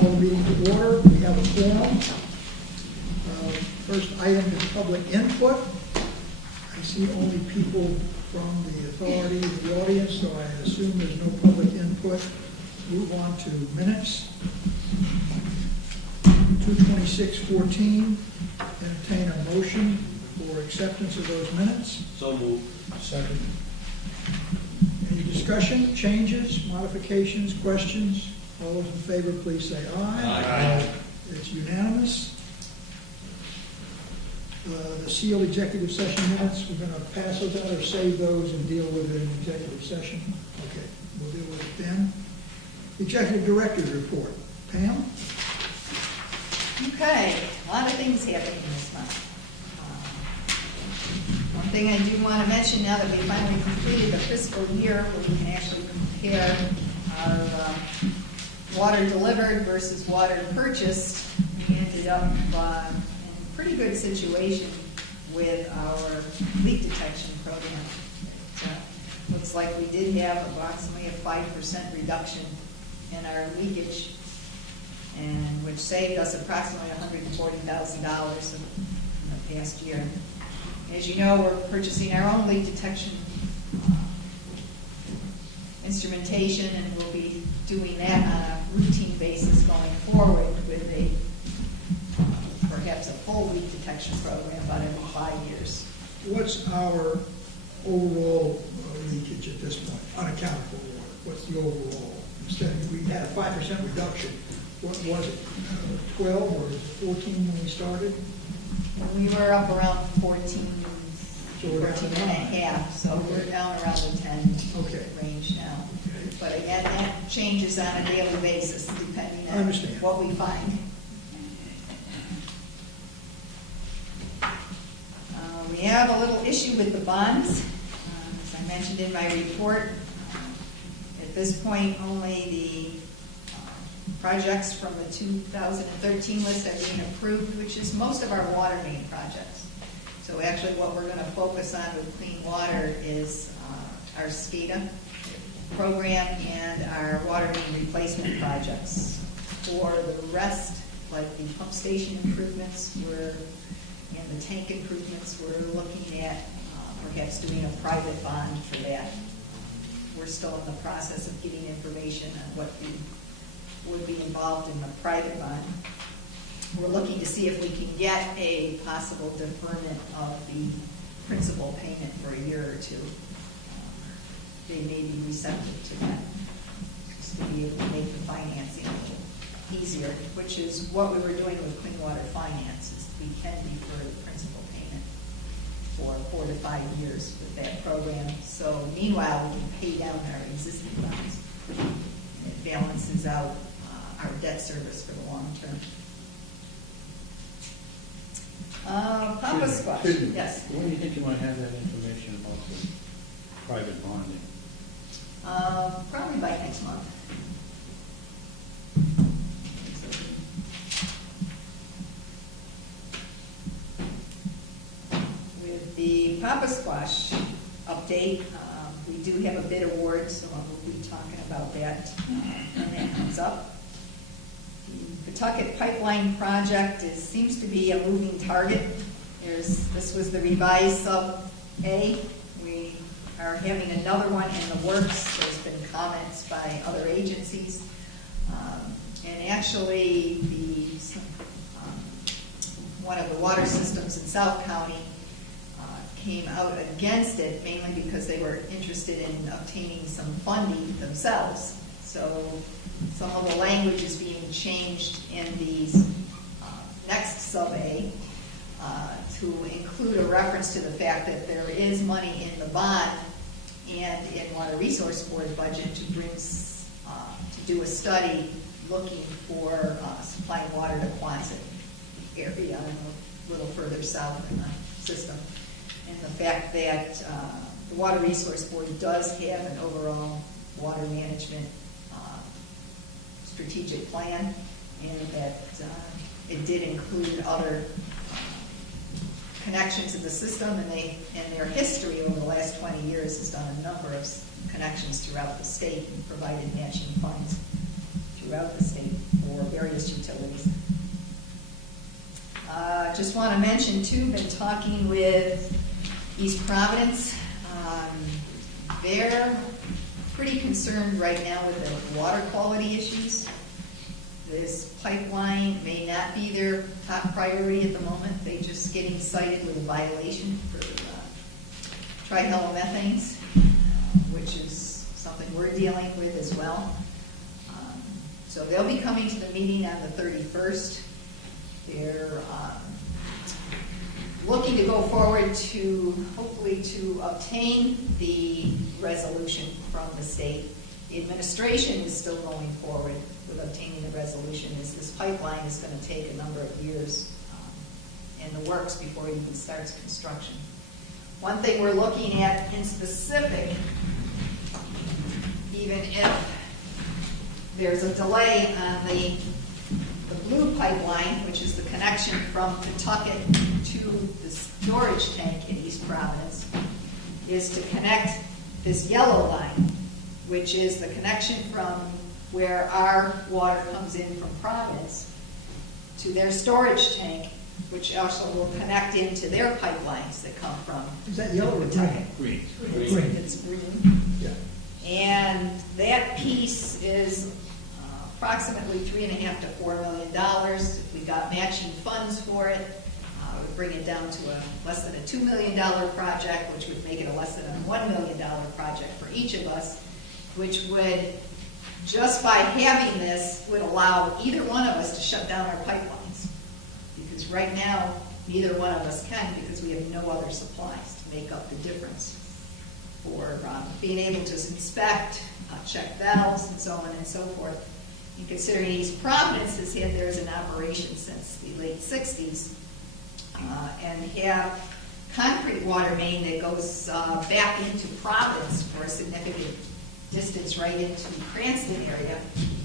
call the meeting to order. We have a quorum. First item is public input. I see only people from the authority of the audience, so I assume there's no public input. Move on to minutes. 2/26/14. Entertain a motion for acceptance of those minutes. So moved. Second. Any discussion, changes, modifications, questions? All those in favor, please say aye. Aye. It's unanimous. The sealed executive session minutes, we're going to pass those out or save those and deal with it in executive session? Okay, we'll deal with it then. Executive Director's report. Pam? Okay, a lot of things happening this month. One thing I do want to mention now that we finally completed the fiscal year, where we can actually compare our water delivered versus water purchased, we ended up in a pretty good situation with our leak detection program. It looks like we did have approximately a 5% reduction in our leakage, and which saved us approximately $140,000 in the past year. As you know, we're purchasing our own leak detection instrumentation, and we'll be doing that on a routine basis going forward with a perhaps a full leak detection program about every 5 years. What's our overall leakage at this point, unaccounted for water? What's the overall? Instead, we had a 5% reduction. What was it, 12 or 14 when we started? We were up around 14, So we're down 14 to and a 9. half, so we're down around the 10 Okay. range now. Okay. But again, that changes on a daily basis depending I on understand. what we find. We have a little issue with the bonds. As I mentioned in my report, at this point only the projects from the 2013 list are being approved, which is most of our water main projects. So actually what we're going to focus on with clean water is our SCADA program and our water main replacement projects. For the rest, like the pump station improvements, and the tank improvements, we're looking at perhaps doing a private bond for that. We're still in the process of getting information on what would be involved in the private bond. We're looking to see if we can get a possible deferment of the principal payment for a year or two. They may be receptive to that, just to be able to make the financing easier, which is what we were doing with Clean Water Finance. We can defer the principal payment for 4 to 5 years with that program. So meanwhile, we can pay down our existing bonds. And it balances out our debt service for the long term. Papa Squash. Yes. When do you think you might have that information about the private bonding? Probably by next month. With the Papa Squash update, we do have a bid award, so we'll be talking about that when that comes up. The Pawtucket Pipeline project seems to be a moving target. This was the revised sub-A. We are having another one in the works. There's been comments by other agencies. And actually, one of the water systems in South County came out against it, mainly because they were interested in obtaining some funding themselves. So some of the language is being changed in these next sub-A to include a reference to the fact that there is money in the bond and in Water Resource Board budget to do a study looking for supplying water to Quonset area a little further south in the system. And the fact that the Water Resource Board does have an overall water management strategic plan, and that it did include other connections in the system, and their history over the last 20 years has done a number of connections throughout the state and provided matching funds throughout the state for various Just want to mention too, been talking with East Providence. They're pretty concerned right now with the water quality issues. This pipeline may not be their top priority at the moment. They're just getting cited with a violation for trihalomethanes, which is something we're dealing with as well. So they'll be coming to the meeting on the 31st. They're looking to go forward to, hopefully to obtain the resolution from the state. The administration is still going forward with obtaining the resolution, as this pipeline is going to take a number of years in the works before it even starts construction. One thing we're looking at in specific, even if there's a delay on the blue pipeline, which is the connection from Pawtucket to the storage tank in East Providence, is to connect this yellow line, which is the connection from where our water comes in from Providence to their storage tank, which also will connect into their pipelines that come from. Is that yellow or Pawtucket. Green. It's green. Yeah. And that piece is approximately $3.5 to $4 million. If we got matching funds for it, it would bring it down to a less than a $2 million project, which would make it a less than a $1 million project for each of us, which would, just by having this, would allow either one of us to shut down our pipelines. Because right now, neither one of us can, because we have no other supplies to make up the difference for being able to inspect, check valves, and so on and so forth. And considering East Providence has had theirs in operation since the late 60s, and have concrete water main that goes back into Providence for a significant distance right into the Cranston area,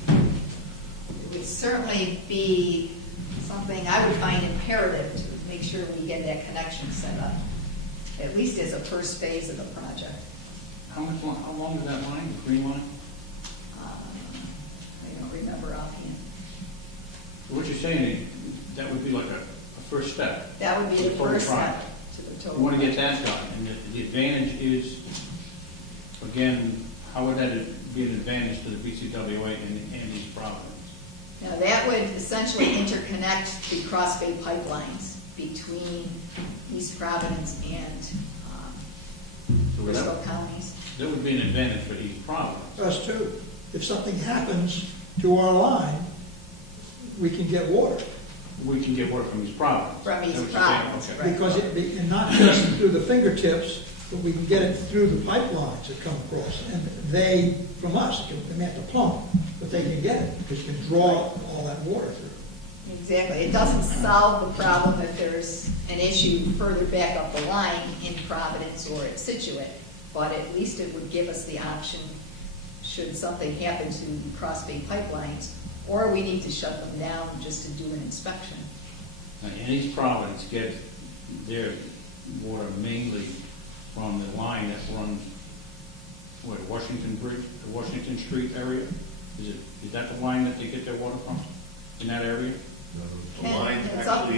it would certainly be something I would find imperative to make sure we get that connection set up, at least as a first phase of the project. How long is that line, the green line? I don't remember offhand. What you're saying, that would be like a first step. That would be the Total first project. step to the total. You want to get project. that done, and the advantage is, again, how would that be an advantage to the BCWA and East Providence? Now, that would essentially interconnect the cross-bay pipelines between East Providence and Bristol counties. That would be an advantage for East Providence. Us too. If something happens to our line, we can get water. We can get water from East Providence. From East Is that what you're saying? Providence, Okay. right. Because and not just through the fingertips, but we can get it through the pipelines that come across. And they, from us, they may have to pump, but they can get it because you can draw all that water through. Exactly. It doesn't solve the problem if there's an issue further back up the line in Providence or at Situate, but at least it would give us the option, should something happen to the cross-bay pipelines, or we need to shut them down just to do an inspection. And East Providence gets their water mainly from the line that runs, Washington Bridge, the Washington Street area? Is that the line that they get their water from, in that area? The line It's up.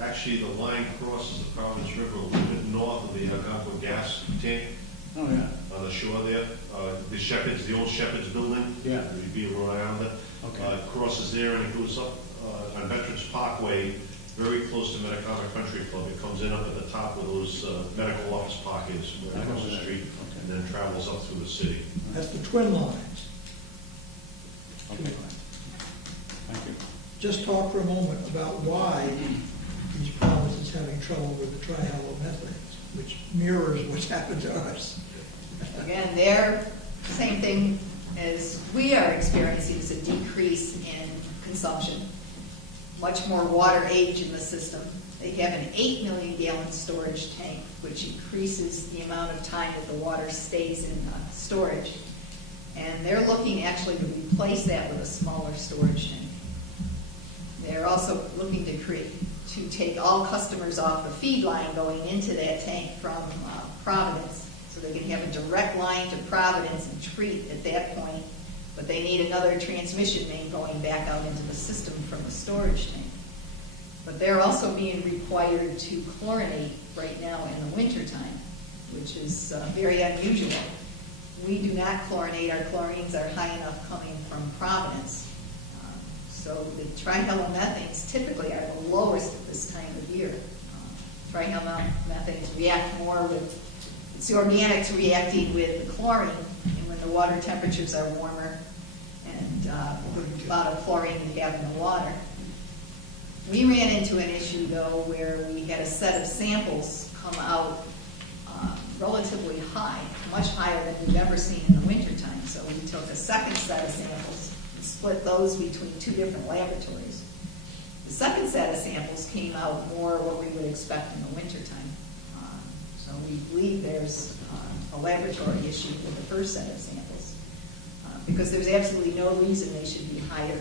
actually, the line crosses the Providence River a little bit north of the Algonquin gas tank Oh, yeah. on the shore there. The old Shepherd's building. Yeah. You'd be in Rhode Island. Okay. Crosses there and it goes up on Veterans Parkway, very close to Metacama Country Club. It comes in up at the top where those medical office park is, I right know across the that. street, Okay. and then travels up through the city. That's the twin lines. Okay. Thank you. Just talk for a moment about why East Providence is having trouble with the trihalomethanes, which mirrors what's happened to us. Again, they're same thing as we are experiencing, is a decrease in consumption. Much more water age in the system. They have an 8 million gallon storage tank, which increases the amount of time that the water stays in storage. And they're looking actually to replace that with a smaller storage tank. They're also looking to take all customers off the feed line going into that tank from Providence, so they can have a direct line to Providence and treat at that point, but they need another transmission main going back out into the system from the storage tank. But they're also being required to chlorinate right now in the wintertime, which is very unusual. We do not chlorinate. Our chlorines are high enough coming from Providence. So the trihalomethanes typically are the lowest at this time of year. Trihalomethanes react more with, it's the organics reacting with the chlorine, and when the water temperatures are warmer, and the amount of chlorine you have in the water. We ran into an issue, though, where we had a set of samples come out relatively high, much higher than we've ever seen in the wintertime. So we took a second set of samples and split those between two different laboratories. The second set of samples came out more what we would expect in the wintertime. So we believe there's a laboratory issue with the first set of samples, because there's absolutely no reason they should be higher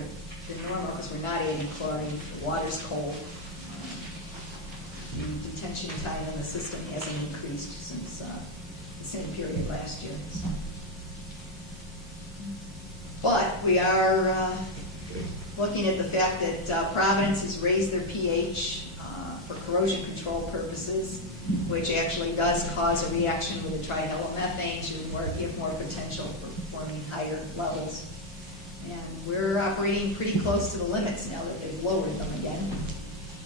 than normal, because we're not adding chlorine, the water's cold. The detention time in the system hasn't increased since the same period last year. So. But we are looking at the fact that Providence has raised their pH for corrosion control purposes, which actually does cause a reaction with the trihalomethanes. You give more potential for forming higher levels. And we're operating pretty close to the limits now that they've lowered them again.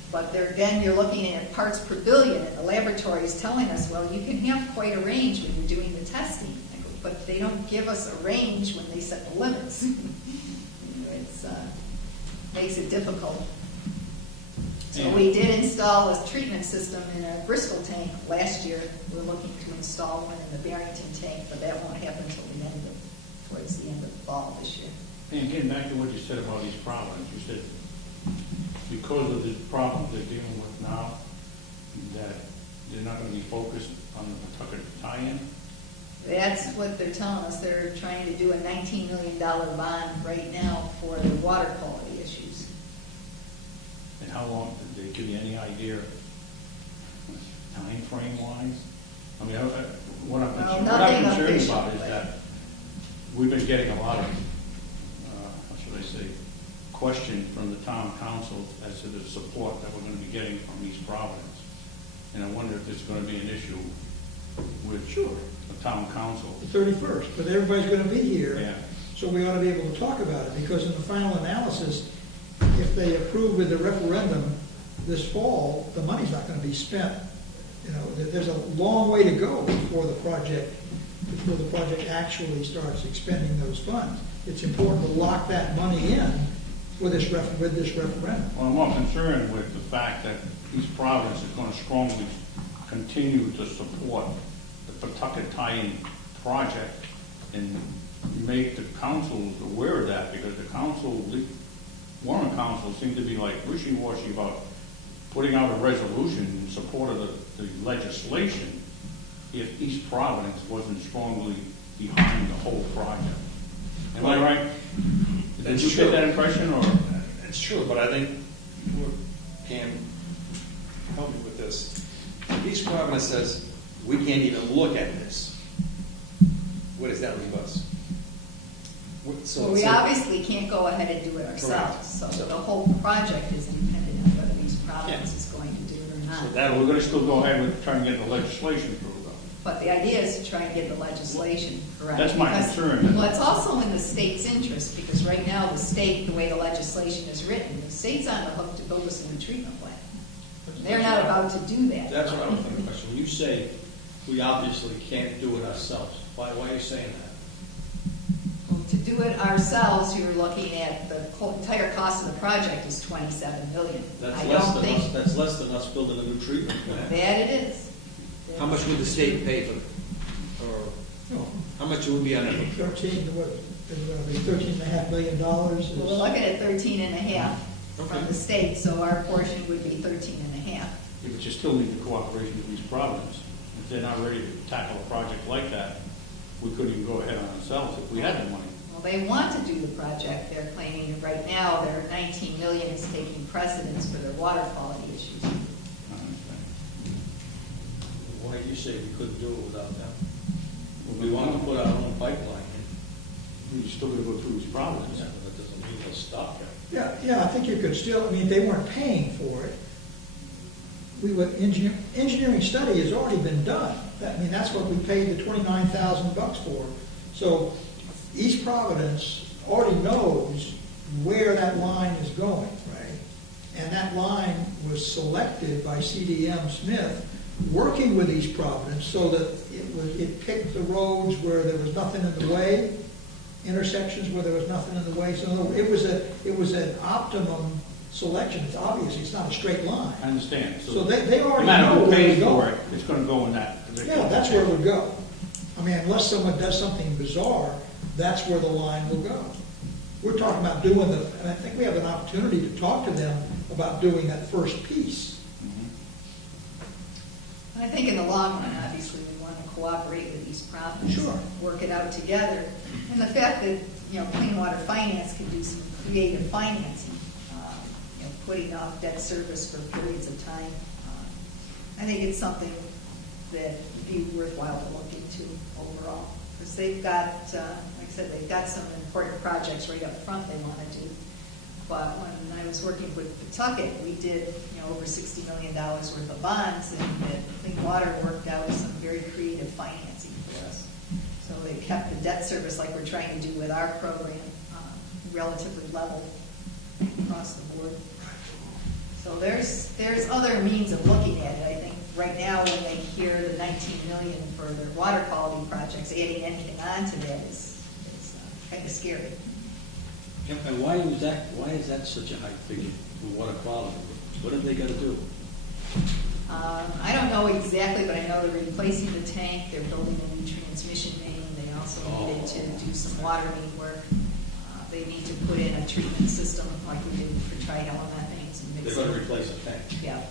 But then you're looking at parts per billion, and the laboratory is telling us, well, you can have quite a range when you're doing the testing. I go, but they don't give us a range when they set the limits. It makes it difficult. So we did install a treatment system in a Bristol tank last year. We're looking to install one in the Barrington tank, but that won't happen until towards the end of the fall this year. And getting back to what you said about these problems, you said because of the problems they're dealing with now, that they're not going to be focused on the Pawtucket tie-in? That's what they're telling us. They're trying to do a $19 million bond right now for the water quality issues. And how long, did they give you any idea, time frame wise? I mean, what I'm concerned about is that we've been getting a lot of, what should I say, question from the town council as to the support that we're going to be getting from East Providence. And I wonder if there's going to be an issue with the town council. The 31st, but everybody's going to be here. Yeah. So we ought to be able to talk about it, because in the final analysis, if they approve with the referendum this fall, the money's not going to be spent. You know, there's a long way to go before the project actually starts expending those funds. It's important to lock that money in with this referendum. Well, I'm more concerned with the fact that East Providence is going to strongly continue to support the Pawtucket tie-in project and make the councils aware of that, because the council, Warren Council, seem to be like wishy-washy about putting out a resolution in support of the legislation if East Providence wasn't strongly behind the whole project. Am I right? Did you get that impression, or? It's true, but I think Pam, help me with this. If East Providence says we can't even look at this, where does that leave us? So we obviously can't go ahead and do it ourselves. So the whole project is dependent on whether East Providence is going to do it or not. So that we're going to still go ahead with trying to get the legislation through, though. But the idea is to try and get the legislation correct. That's my concern. Well, it's also in the state's interest, because right now the state, the way the legislation is written, the state's on the hook to build us a new treatment plant. They're not about to do that. That's what I'm thinking. When you say we obviously can't do it ourselves, why are you saying that? Well, to do it ourselves, you're looking at the entire cost of the project is $27 million. That's less than us building a new treatment plant. That it is. How much would the state pay for, or how much would be on it? $13.5 million. Well, we're looking at 13.5 from the state, so our portion would be 13.5. Yeah, but you still need the cooperation of East Providence. If they're not ready to tackle a project like that, we couldn't even go ahead on ourselves if we had the money. Well, they want to do the project. They're claiming that right now their $19 million is taking precedence for their water quality issues. Why do you say we couldn't do it without them? We want to put our own pipeline in. You're still going to go through East Providence. Yeah, but that doesn't mean we'll stop it. Yeah, I think you could still, I mean, they weren't paying for it, engineering study has already been done. I mean, that's what we paid the $29,000 for. So East Providence already knows where that line is going, right? And that line was selected by CDM Smith, working with East Providence, so that it picked the roads where there was nothing in the way, intersections where there was nothing in the way. So it was an optimum selection. It's obvious it's not a straight line. I understand. So they no already matter know who where pays to go. for it, it's gonna go in that position. Yeah, that's where it would go. I mean, unless someone does something bizarre, that's where the line will go. We're talking about doing and I think we have an opportunity to talk to them about doing that first piece. And I think in the long run, obviously, we want to cooperate with East Providence. Sure. Work it out together. And the fact that, Clean Water Finance can do some creative financing, putting off debt service for periods of time. I think it's something that would be worthwhile to look into overall. Because they've got, like I said, they've got some important projects right up front they want to do. But when I was working with Pawtucket, we did, over $60 million worth of bonds, and Clean Water worked out some very creative financing for us. So they kept the debt service, like we're trying to do with our program, relatively level across the board. So there's other means of looking at it. I think right now when they hear the $19 million for their water quality projects, adding anything on to that is kind of scary. And why is that such a high figure for water quality? What have they got to do? I don't know exactly, but I know they're replacing the tank, they're building a new transmission main, they also needed to do some water main work. They need to put in a treatment system like we did for trihalomethanes and They're going to replace a tank. Yeah.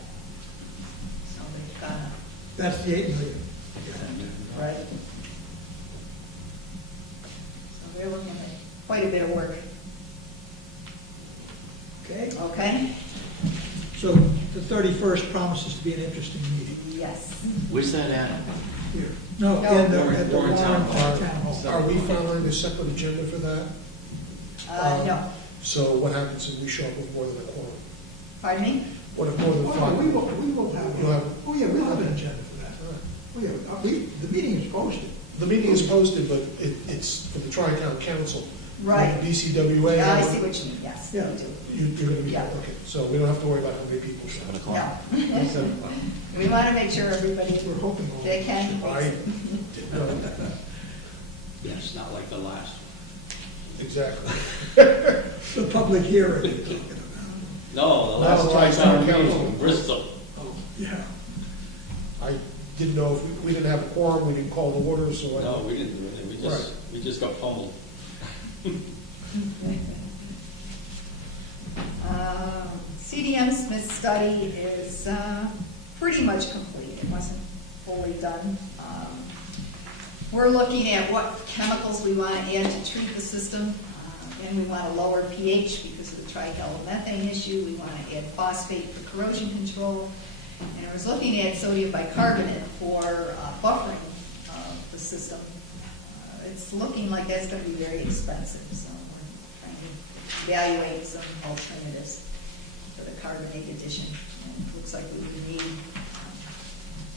So they've got to. That's the $8 million. Right. So they're looking at quite a bit of work. Okay? Okay? So the 31st promises to be an interesting meeting. Yes. Where's that at? Here. No, No. at the Warren Warren Town Hall. Town Hall. Are we following a separate agenda for that? No. So what happens if we show up with more than a quorum? Pardon me? What if more than Oh, five? no, we will have, You'll have- oh yeah, we'll have an agenda for that. Oh yeah, the meeting is posted. The meeting is posted, but it's for the Tri-Town Council. Right. The BCWA. Yeah, I see what you mean, yes. Yeah. Me too. You're going to be, Yeah. okay, so we don't have to worry about how many people show. 7 o'clock. No. We want to make sure everybody, We're hoping. they can. I didn't know. Yeah, it's not like the last. Exactly. The public hearing you're talking about. No, the Last last Tri-Town Tri-Town meeting Council. in Bristol. Oh, yeah. I didn't know if we didn't have a quorum, we didn't call the order, so I. No, we didn't do anything. We just got pummeled. CDM Smith study is pretty much complete. It wasn't fully done. We're looking at what chemicals we want to add to treat the system. And we want a lower pH because of the trihalomethanes issue. We want to add phosphate for corrosion control. And I was looking at sodium bicarbonate for buffering the system. It's looking like that's going to be very expensive, so we're trying to evaluate some alternatives for the carbonate addition. And it looks like we would need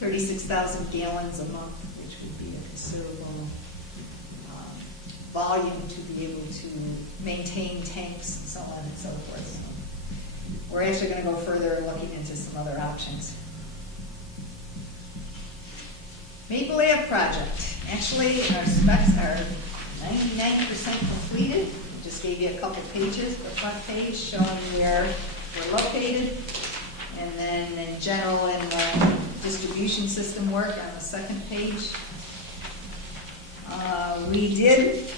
36,000 gallons a month, which would be a considerable volume to be able to maintain tanks and so on and so forth. So we're actually going to go further and looking into some other options. Maple Ave project. Actually, our specs are 99% completed. We just gave you a couple pages, the front page showing where we're located, and then in general in the distribution system work on the second page. We did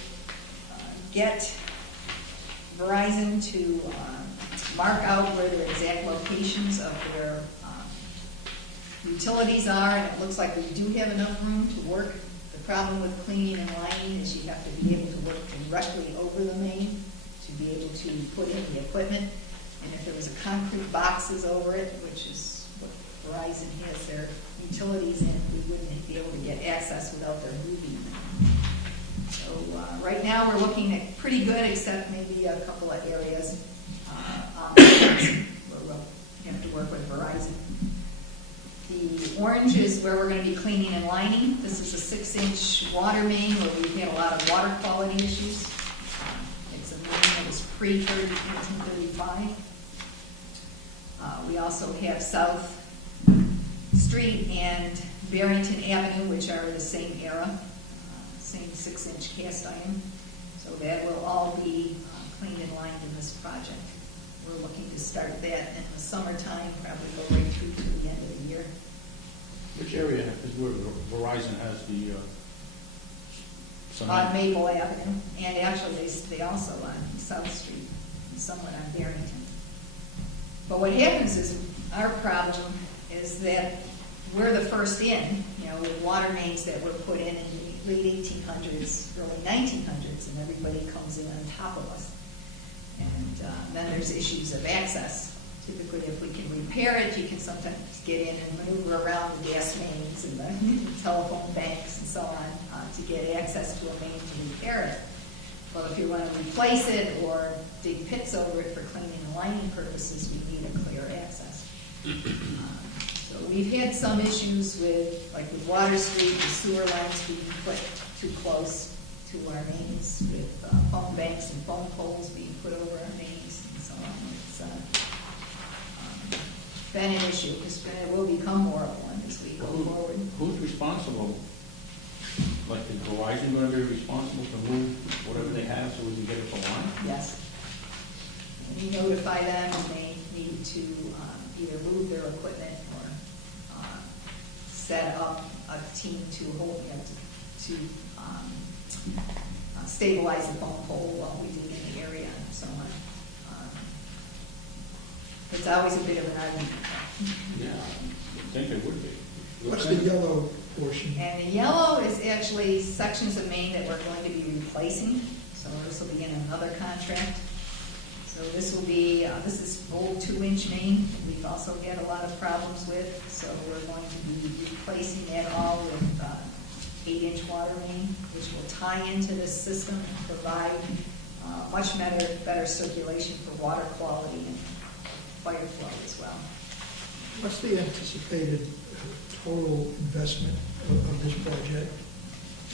get Verizon to mark out where the exact locations of their utilities are, and it looks like we do have enough room to work. The problem with cleaning and lining is you have to be able to work directly over the main to be able to put in the equipment. And if there was a concrete boxes over it, which is what Verizon has their utilities in, we wouldn't be able to get access without their moving. So right now we're looking at pretty good, except maybe a couple of areas where we'll have to work with Verizon. Orange is where we're gonna be cleaning and lining. This is a 6-inch water main where we've had a lot of water quality issues. It's a main that was pre-1935. We also have South Street and Barrington Avenue, which are the same era, same 6-inch cast iron. So that will all be cleaned and lined in this project. We're looking to start that in the summertime, probably go right through to the end of the year. Which area is where Verizon has the, On cement? Maple Avenue, and actually they also on South Street, and somewhat on Barrington. But what happens is, our problem is that we're the first in, with water mains that were put in the late 1800s, early 1900s, and everybody comes in on top of us. And then there's issues of access. Typically, if we can repair it, you can sometimes get in and maneuver around the gas mains and the telephone banks and so on to get access to a main to repair it. Well, if you want to replace it or dig pits over it for cleaning and lining purposes, we need a clear access. So we've had some issues with Water Street, the sewer lines being put too close to our mains, with phone banks and phone poles being put over our mains and so on. It's been an issue. It will become more of one as we go forward. Who's responsible? Like, is Verizon gonna be responsible to move whatever they have so we can get it to line? Yes. We notify them and they need to either move their equipment or set up a team to hold, to stabilize the phone pole while we dig in the area and so on. It's always a bit of an argument. Yeah, I think it would be. What's the yellow portion? And the yellow is actually sections of main that we're going to be replacing. So this will be in another contract. So this will be, this is old 2-inch main that we've also had a lot of problems with. So we're going to be replacing that all with 8-inch water main, which will tie into this system and provide much better circulation for water quality and fire flow as well. What's the anticipated total investment of this project?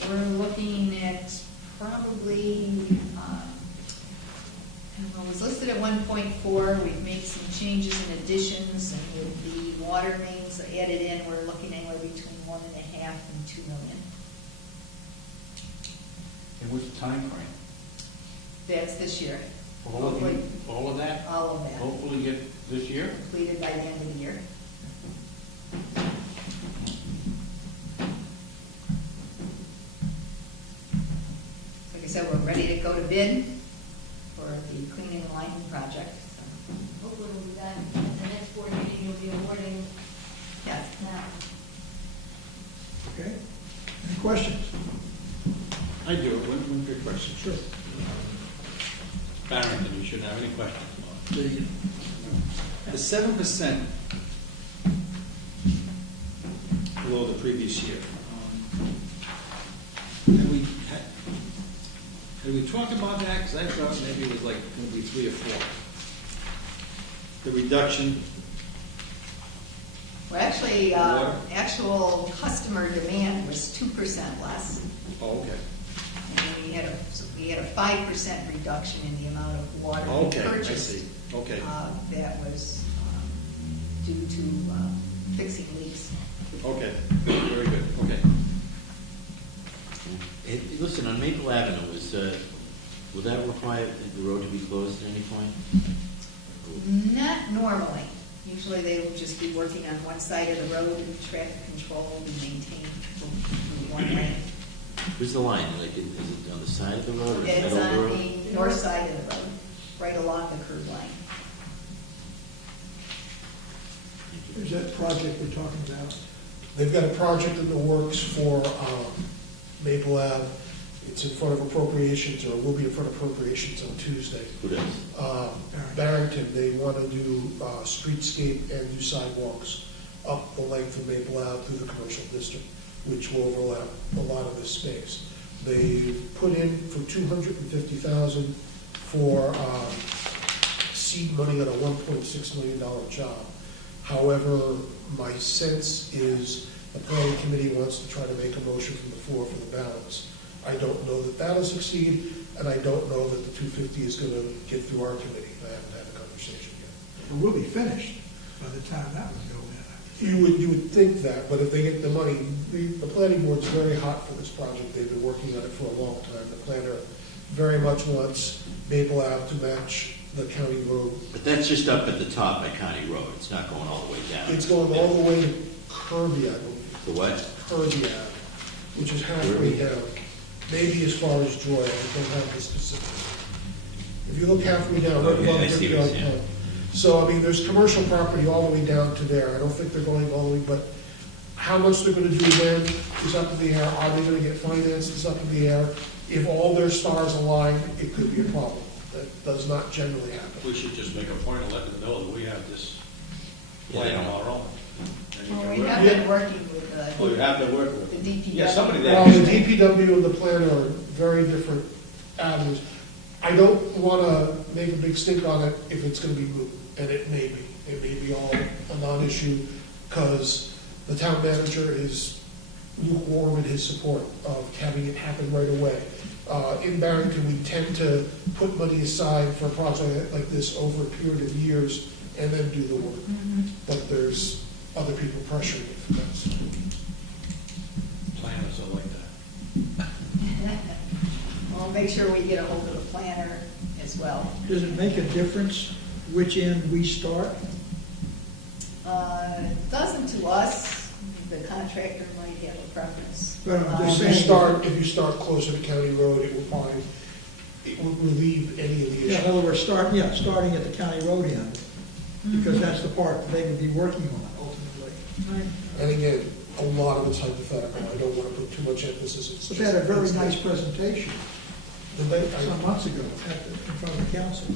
We're looking at probably, it was listed at 1.4. We've made some changes and additions, and with the water mains added in, we're looking anywhere between 1.5 and 2 million. And what's the time frame? That's this year. All of that? All of that. Hopefully get this year? Completed by the end of the year. Like I said, we're ready to go to bid for the cleaning and lining project. So, Hopefully we'll be done at the next board meeting, you'll be awarding yes. now. Okay? Any questions? I do, one quick question. Sure. Barrington, you shouldn't have any questions. The 7% below the previous year. Had we talked about that? Because I thought maybe it was like going to be 3 or 4. The reduction. Well, actually, Water? actual customer demand was 2% less. Oh, okay. And then we had a 5% reduction in the amount of water we Okay, purchased. I see. Okay. That was due to fixing leaks. Okay. Very good. Okay. Hey, listen, on Maple Avenue, will that require the road to be closed at any point? Not normally. Usually they will just be working on one side of the road and traffic control will be maintained in one lane. Where's the line? Like, is it on the side of the road or the It's middle of the on road? the north side of the road, right along the curb line. There's that project we're talking about. They've got a project in the works for Maple Ave. It's in front of appropriations, or will be in front of appropriations on Tuesday. Who does? Barrington, they want to do streetscape and do sidewalks up the length of Maple Ave through the commercial district, which will overlap a lot of this space. They put in for $250,000 for seed money on a $1.6 million job. However, my sense is the planning committee wants to try to make a motion from the floor for the balance. I don't know that that'll succeed, and I don't know that the 250 is going to get through our committee. I haven't had a conversation yet. It will be finished by the time that would go in. You would think that, but if they get the money, the planning board's very hot for this project. They've been working on it for a long time. The planner very much wants Maple Ave to match the county road. But that's just up at the top by County Road. It's not going all the way down. It's going all the way to Kirby, I believe. The what? Kirby Ave, which is halfway down. Maybe as far as Joy, I don't have the specifics. If you look halfway down, right Okay, above I see Kirby what you're Ave. So, I mean, there's commercial property all the way down to there. I don't think they're going all the way, but how much they're gonna do then is up in the air. Are they gonna get financed? It's up in the air. If all their stars align, it could be a problem. That does not generally happen. We should just make a point of letting them know that we have this Yeah, plan I on know. our own. And you Well, can we work- have been working with Oh, you have to work with. the DPW. Yeah, somebody Well, there. the DPW and the planner are very different avenues. I don't wanna make a big stink on it if it's gonna be moot, and it may be. It may be all a non-issue, because the town manager is lukewarm in his support of having it happen right away. In Barrington, we tend to put money aside for a project like this over a period of years and then do the work. But there's other people pressuring it for that. Planners are like that. We'll make sure we get a hold of the planner as well. Does it make a difference which end we start? It doesn't to us. The contractor might have a preference. But I'm just If saying- you start closer to County Road, it will relieve any of the Yeah, in issues. other words, starting at the county road end, because that's the part that they would be working on ultimately. And again, a lot of it's hypothetical. I don't want to put too much emphasis. It's But just- they had a very nice presentation I- some months ago in front of the council.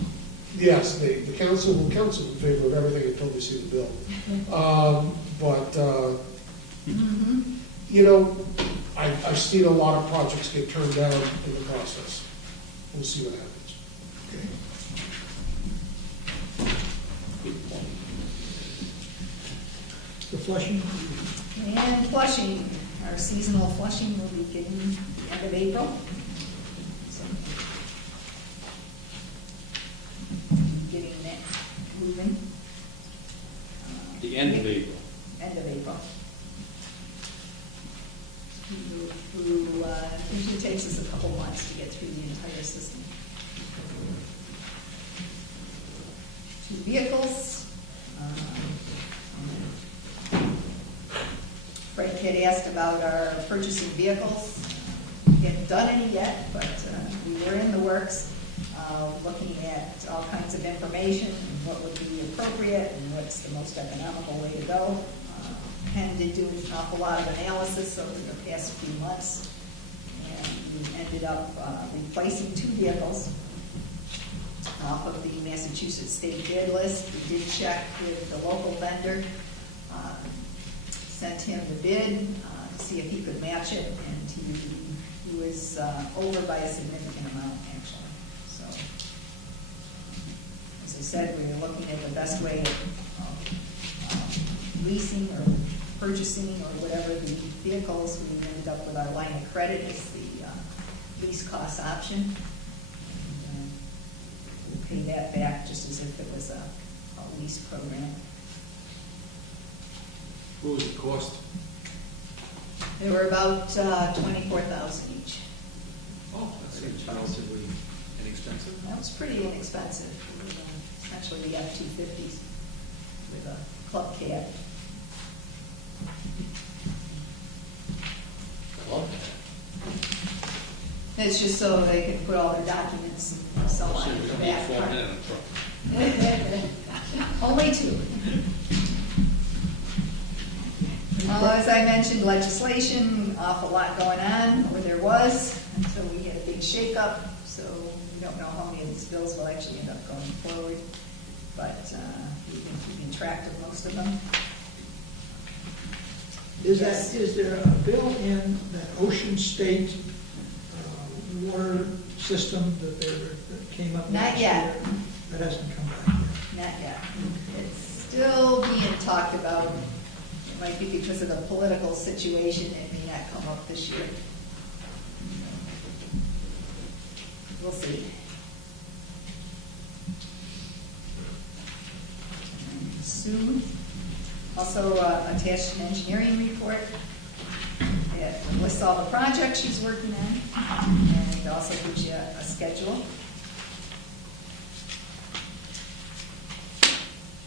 Yes, the council will counsel in favor of everything until they see the bill. You know, I've seen a lot of projects get turned down in the process. We'll see what happens. The Flushing, And flushing, our seasonal flushing will be getting the end of April. So, getting that moving. The end of April. End of April. Usually takes us a couple months to get through the entire system. 2 vehicles. Frank had asked about our purchasing vehicles. We haven't done any yet, but we were in the works, looking at all kinds of information, and what would be appropriate, and what's the most economical way to go. Ken did do an awful lot of analysis over the past few months, and we ended up replacing 2 vehicles off of the Massachusetts state bid list. We did check with the local vendor, sent him the bid to see if he could match it, and he was over by a significant amount, actually. So, as I said, we were looking at the best way of leasing or purchasing or whatever the vehicles. We ended up with our line of credit as the lease cost option. And, we'll pay that back just as if it was a lease program. What was the cost? They were about 24,000 each. Oh, that seems relatively inexpensive. That was pretty inexpensive. It was, essentially the F-250s with a club cab. Well, It's just so they can put all their documents and so on in the back. 4 minutes in a truck. Only 2. As I mentioned, legislation, awful lot going on, or there was, until we had a big shakeup, so we don't know how many of these bills will actually end up going forward, but we've been keeping track of most of them. is Yes. there a bill in that Ocean State water system that came up Not last yet. year? That hasn't come back yet. Not yet. It's still being talked about. It might be because of the political situation, it may not come up this year. We'll see. Sue also attached an engineering report. It lists all the projects she's working on, and it also gives you a schedule.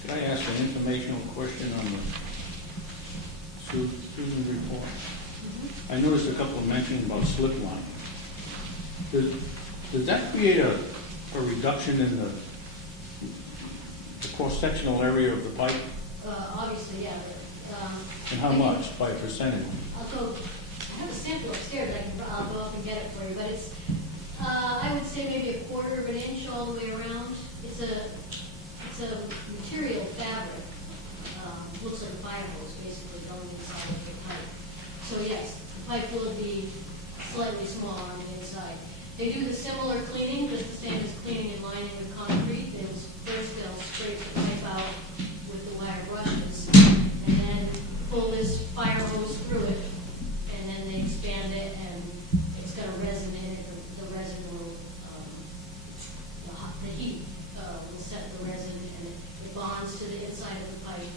Could I ask an informational question on the Susan report? I noticed a couple of mentions about slip line. Does that create a reduction in the cross-sectional area of the pipe? Obviously, yeah. And how much by percentage? I'll go, I have a sample upstairs, I'll go up and get it for you, but it's, I would say maybe 1/4 of an inch all the way around. It's a material fabric, looks like fire hose basically going inside of the pipe. So yes, the pipe will be slightly smaller on the inside. They do the similar cleaning, just the same as cleaning and lining with concrete. First they'll scrape the pipe out with the wire brushes, and then pull this fire hose through it, and then they expand it, and it's got a resin in it. The resin will, the heat will set the resin, and it bonds to the inside of the pipe.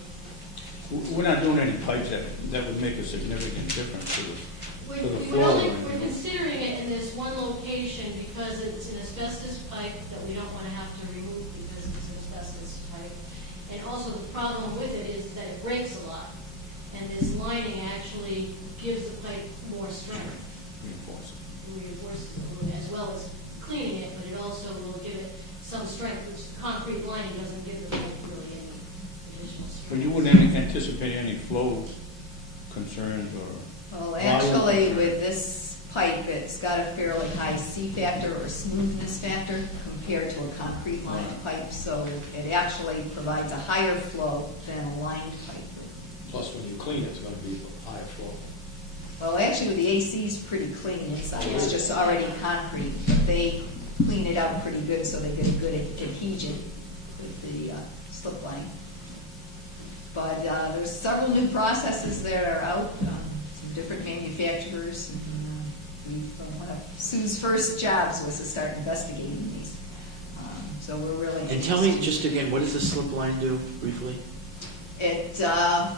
We're not doing any pipes that would make a significant difference to the flow. We're considering it in this one location because it's an asbestos pipe that we don't want to have to remove because it's an asbestos pipe. And also the problem with it is that it breaks a lot. And this lining actually gives the pipe more strength. Reinforces it as well as cleaning it, but it also will give it some strength, which concrete lining doesn't give the pipe really any additional strength. But you wouldn't anticipate any flow concerns or? Well, actually, with this pipe, it's got a fairly high C factor or smoothness factor compared to a concrete lined pipe, so it actually provides a higher flow than a lined pipe. Plus, when you clean it, it's gonna be high flow. Well, actually, the AC is pretty clean inside. It's just already concrete, but they clean it out pretty good, so they get a good adhesion with the slip line. But there's several new processes that are out. Different manufacturers. One of Sue's first jobs was to start investigating these. So we're really. And tell me just again, what does the slip line do briefly? It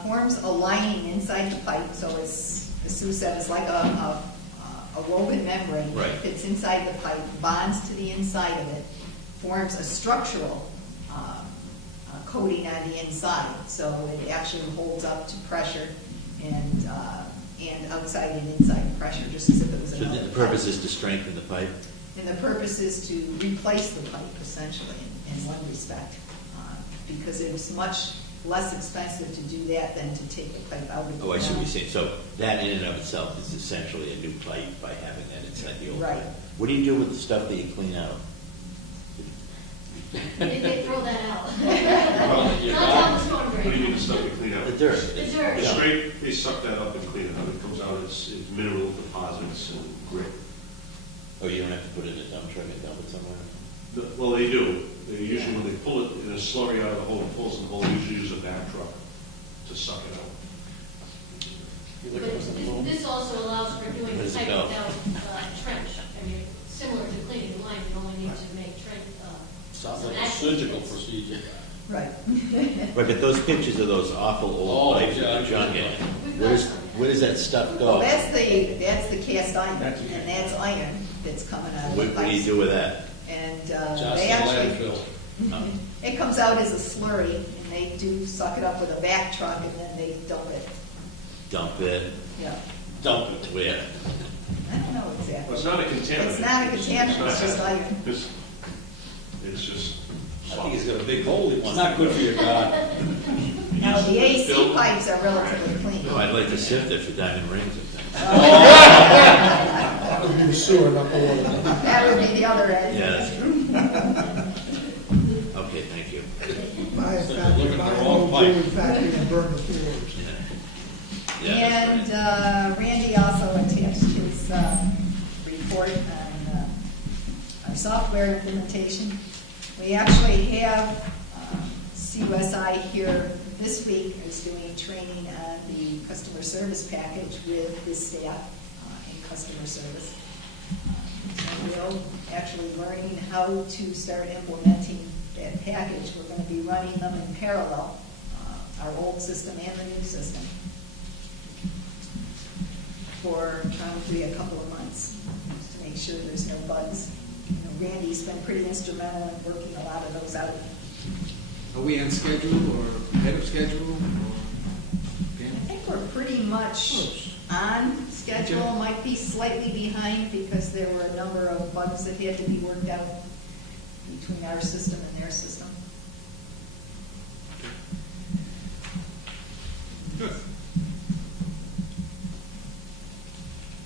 forms a lining inside the pipe, so it's, as Sue said, it's like a woven membrane. Right. It fits inside the pipe, bonds to the inside of it, forms a structural coating on the inside, so it actually holds up to pressure and outside and inside pressure, just as if it was So another the purpose pipe. is to strengthen the pipe? And the purpose is to replace the pipe, essentially, in one respect, because it was much less expensive to do that than to take the pipe out of the Oh, I see what ground. you're saying. So that in and of itself is essentially a new pipe by having that inside the old Right. pipe. What do you do with the stuff that you clean out? They throw that out. You're Not down the storm What do you drain. mean the stuff we clean out? The dirt. The dirt. The scrape, they suck that up and clean it out. It comes out as mineral deposits and grit. Oh, you don't have to put it in a dump truck and dump it somewhere? Well, they do. They usually, when they pull it in a slurry out of the hole and pulls in the hole, they usually use a back truck to suck it out. You But look at the little- this also allows for doing What the does it pipe go? without trench. I mean, similar to cleaning the line, you only need to make trench. Sounds some like a access surgical pits. procedure. Right. Right, but those pictures of those awful old Oh, pipes yeah, with the junk in it, We've where got does, some. where does that stuff Well, go? that's the cast iron, That's- and that's iron that's coming out of the What do you pipes. do with that? And Just they in actually, landfill. Oh. it comes out as a slurry, and they do suck it up with a back truck, and then they dump it. Dump it, Yeah. dump it where? I don't know Well, exactly. it's not a contaminant. It's not a contaminant, it's just iron. It's just. I think he's got a big hole he It's wants. not good for your garden. Now, the AC Fill- pipes are relatively clean. No, I'd like to sift it for diamond rings and things. That would be the sewer, not the water. That would be the other end. Yeah, that's true. Okay, thank you. Buy a So factory, look at buy the an wrong old pipe. brewing factory and burn the floors. Yeah, And that's right. Randy also attached his report on our software implementation. We actually have CUSI here this week is doing training on the customer service package with his staff in customer service. So we're actually learning how to start implementing that package. We're going to be running them in parallel, our old system and the new system, for probably a couple of months, just to make sure there's no bugs. You know, Randy's been pretty instrumental in working a lot of those out. Are we on schedule or ahead of schedule? I think we're pretty much on schedule, Okay. might be slightly behind because there were a number of bugs that had to be worked out between our system and their system. Good.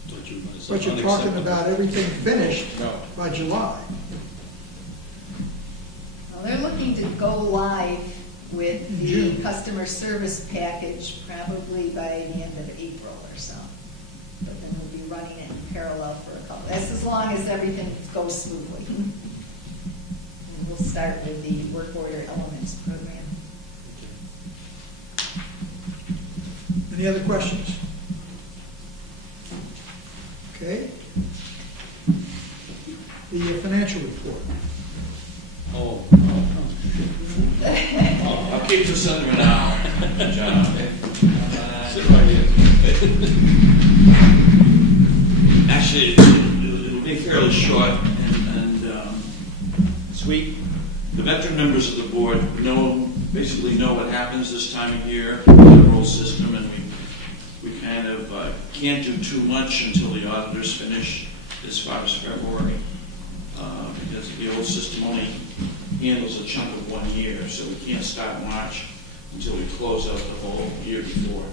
Thought you were gonna say But you're talking unacceptable. about everything finished No. by July. Well, they're looking to go live with the June. customer service package probably by the end of April or so. But then we'll be running it in parallel for a couple, that's as long as everything goes smoothly. And we'll start with the work order elements program. Any other questions? Okay. The financial report. Oh, I'll keep this under an hour, John. sit right here. Actually, it'll be fairly short and sweet. The veteran members of the board basically know what happens this time of year with the roll system, and we kind of can't do too much until the auditors finish as far as February, because the old system only handles a chunk of 1 year, so we can't start March until we close out the whole year before.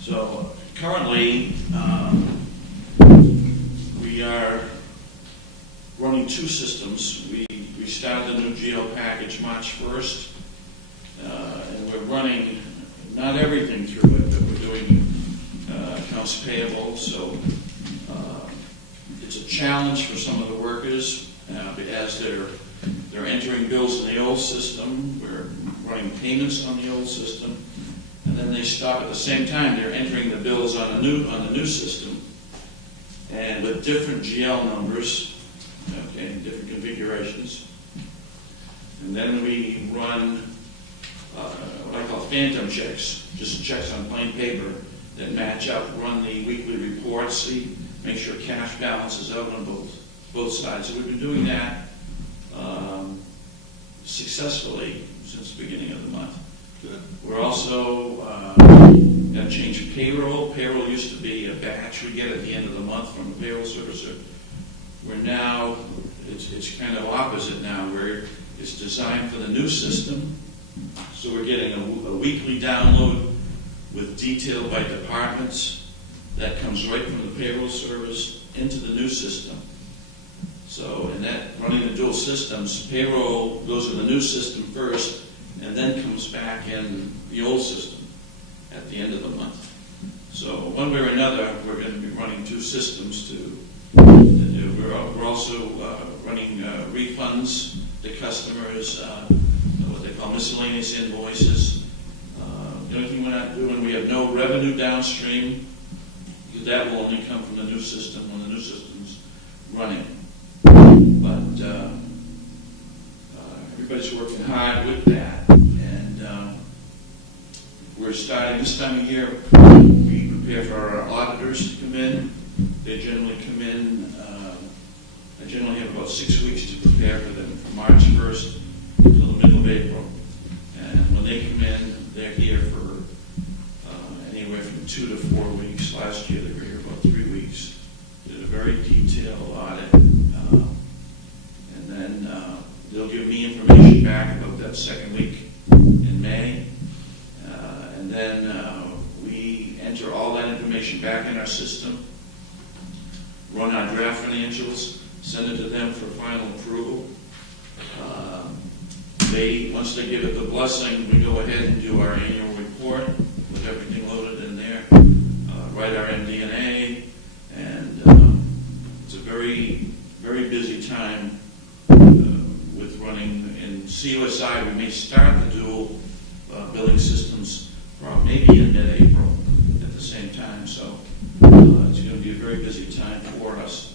So currently, we are running two systems. We started the new GL package March 1st, and we're running not everything through it, but we're doing accounts payable. So it's a challenge for some of the workers as they're entering bills in the old system. We're running payments on the old system, and then they stop at the same time. They're entering the bills on the new system, and with different GL numbers, okay, different configurations. And then we run what I call phantom checks, just checks on plain paper that match up, run the weekly reports, see, make sure cash balance is out on both sides. So we've been doing that successfully since the beginning of the month. Good. We're also going to change payroll. Payroll used to be a batch we get at the end of the month from a payroll servicer. We're now, it's kind of opposite now, where it's designed for the new system. So we're getting a weekly download with detail by departments that comes right from the payroll service into the new system. So in that, running the dual systems, payroll goes in the new system first, and then comes back in the old system at the end of the month. So one way or another, we're going to be running two systems to do. We're also running refunds to customers, what they call miscellaneous invoices. The only thing we're not doing, we have no revenue downstream, because that will only come from the new system when the new system's running. But everybody's working hard with that, and we're starting this time of year. We prepare for our auditors to come in. They generally come in. I generally have about 6 weeks to prepare for them, from March 1st until the middle of April. And when they come in, they're here for anywhere from 2 to 4 weeks. Last year, they were here about 3 weeks. Did a very detailed audit. And then they'll give me information back about that second week in May. And then we enter all that information back in our system, run our draft financials, send it to them for final approval. Once they give it the blessing, we go ahead and do our annual report with everything loaded in there, write our MD&A, and it's a very, very busy time with running in COSI, we may start the dual billing systems maybe in mid-April at the same time. So it's going to be a very busy time for us.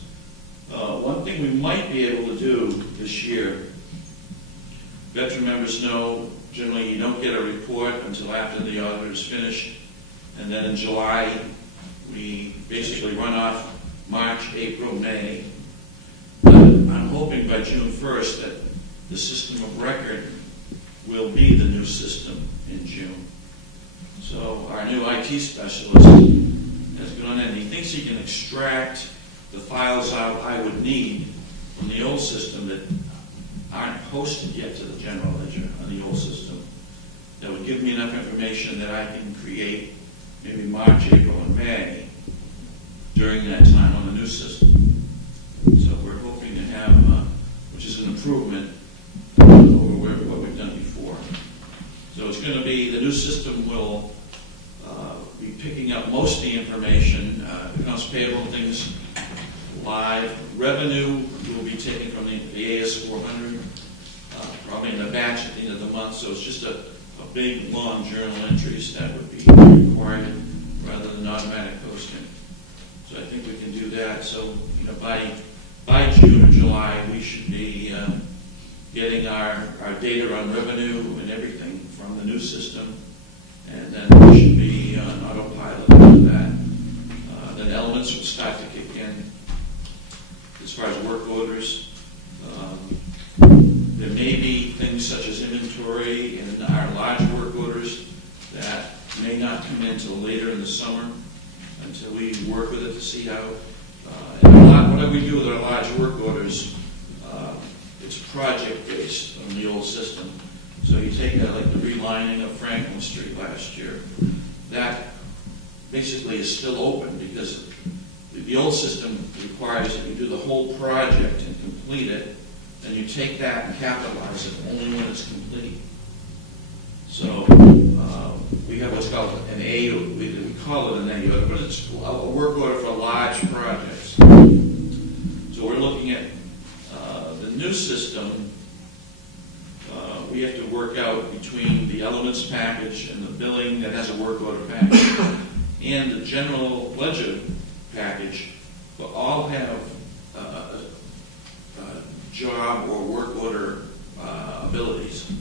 One thing we might be able to do this year, veteran members know generally you don't get a report until after the audit is finished. And then in July, we basically run off March, April, May. But I'm hoping by June 1st that the system of record will be the new system in June. So our new IT specialist has gone in. He thinks he can extract the files out I would need from the old system that aren't posted yet to the general ledger on the old system. That would give me enough information that I can create maybe March, April, and May during that time on the new system. So we're hoping to have, which is an improvement over what we've done before. So it's going to be, the new system will be picking up most of the information, accounts payable things live. Revenue will be taken from the AS 400, probably in a batch at the end of the month. So it's just a big, long journal entries that would be required rather than automatic posting. So I think we can do that. So by June or July, we should be getting our data on revenue and everything from the new system, and then we should be on autopilot after that. Then elements will start to kick in as far as work orders. There may be things such as inventory and our large work orders that may not come in until later in the summer until we work with it to see how. What we do with our large work orders, it's project-based on the old system. So you take like the relining of Franklin Street last year. That basically is still open because the old system requires that you do the whole project and complete it, and you take that and capitalize it only when it's complete. So we have what's called an A, we call it an A order, but it's a work order for large projects. So we're looking at the new system. We have to work out between the elements package and the billing that has a work order package and the general ledger package, but all have job or work order abilities.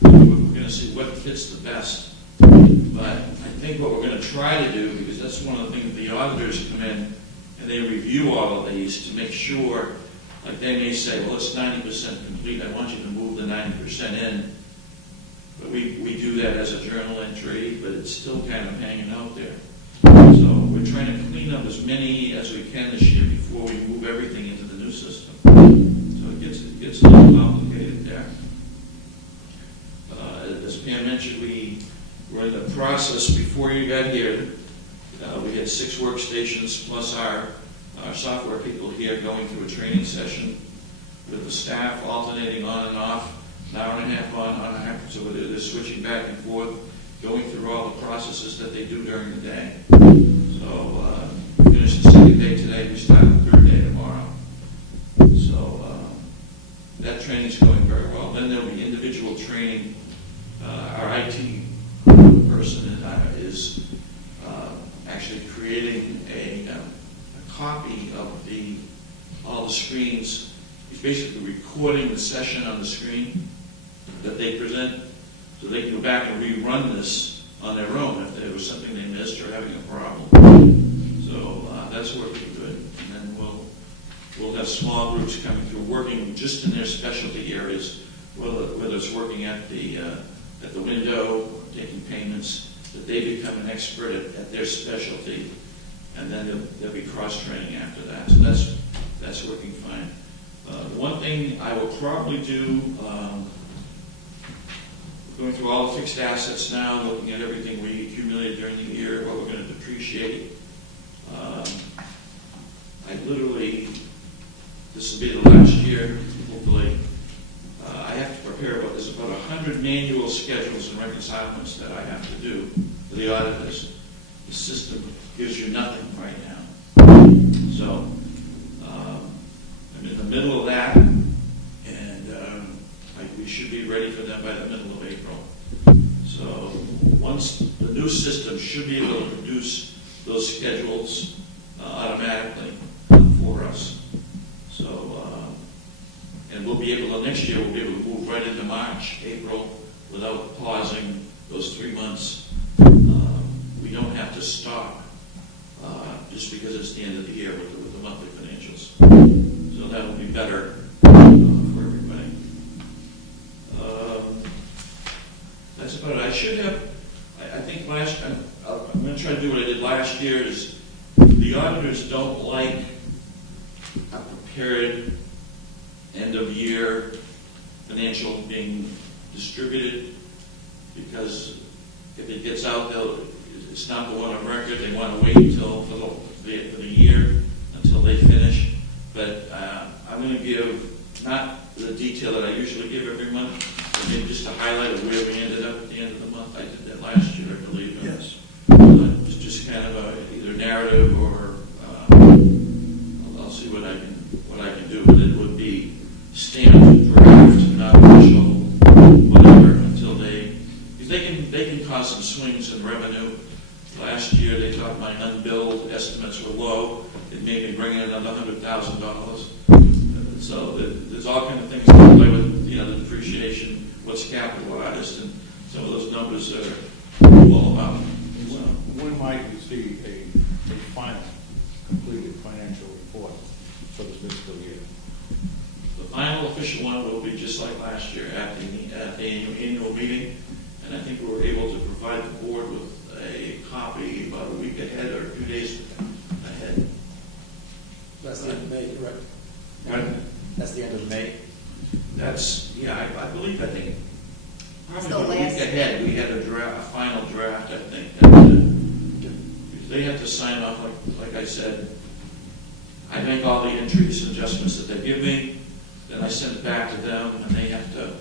We're going to see what fits the best. But I think what we're going to try to do, because that's one of the things the auditors come in and they review all of these to make sure, like they may say, well, it's 90% complete, I want you to move the 90% in. But we do that as a journal entry, but it's still kind of hanging out there. So we're trying to clean up as many as we can this year before we move everything into the new system. So it gets a little complicated there. As Pam mentioned, we were in the process before you got here. We had 6 workstations plus our software people here going through a training session with the staff alternating on and off, an hour and a half on and a half. So they're switching back and forth, going through all the processes that they do during the day. So we finished the 2nd day today, we start the 3rd day tomorrow. So that training's going very well. Then there'll be individual training. Our IT person is actually creating a copy of all the screens. He's basically recording the session on the screen that they present, so they can go back and rerun this on their own if there was something they missed or having a problem. So that's working good. And then we'll have small groups coming through, working just in their specialty areas, whether it's working at the window, taking payments, that they become an expert at their specialty, and then there'll be cross-training after that. So that's working fine. One thing I will probably do, going through all the fixed assets now, looking at everything we accumulated during the year, what we're going to depreciate. This will be the last year, hopefully. I have to prepare there's about 100 manual schedules and reconcilements that I have to do for the auditors. The system gives you nothing right now. So I'm in the middle of that, and we should be be ready for them by the middle of April. So once the new system should be able to produce those schedules automatically for us. So, and we'll be able to, next year, we'll be able to move right into March, April, without pausing those 3 months. We don't have to stop just because it's the end of the year with the monthly financials. So that will be better for everybody. That's about it. I should have, I think last, I'm going to try to do what I did last year, is the auditors don't like a prepared end-of-year financial being distributed, because if it gets out, it's not the one on record. They want to wait until for the year until they finish. But I'm going to give not the detail that I usually give every month, but maybe just a highlight of where we ended up at the end of the month. I did that last year, I believe. Yes. It was just kind of either narrative or I'll see what I can do. But it would be stamped draft, not official, whatever, until because they can cause some swings in revenue. Last year they thought my unbilled estimates were low. It made me bring in another $100,000. So there's all kind of things to play with, the depreciation, what's capitalized, and some of those numbers are all about. So, when might we see a final, completed financial report for this fiscal year? the final official one will be just like last year at the annual meeting, and I think we were able to provide the board with a copy about a week ahead or 2 days ahead. That's the end of May, right? Pardon? That's the end of May. That's, I believe, probably So a week last- ahead, we had a final draft, I think. Because they have to sign off, like I said. I make all the entries and adjustments that they give me, then I send it back to them, and they have to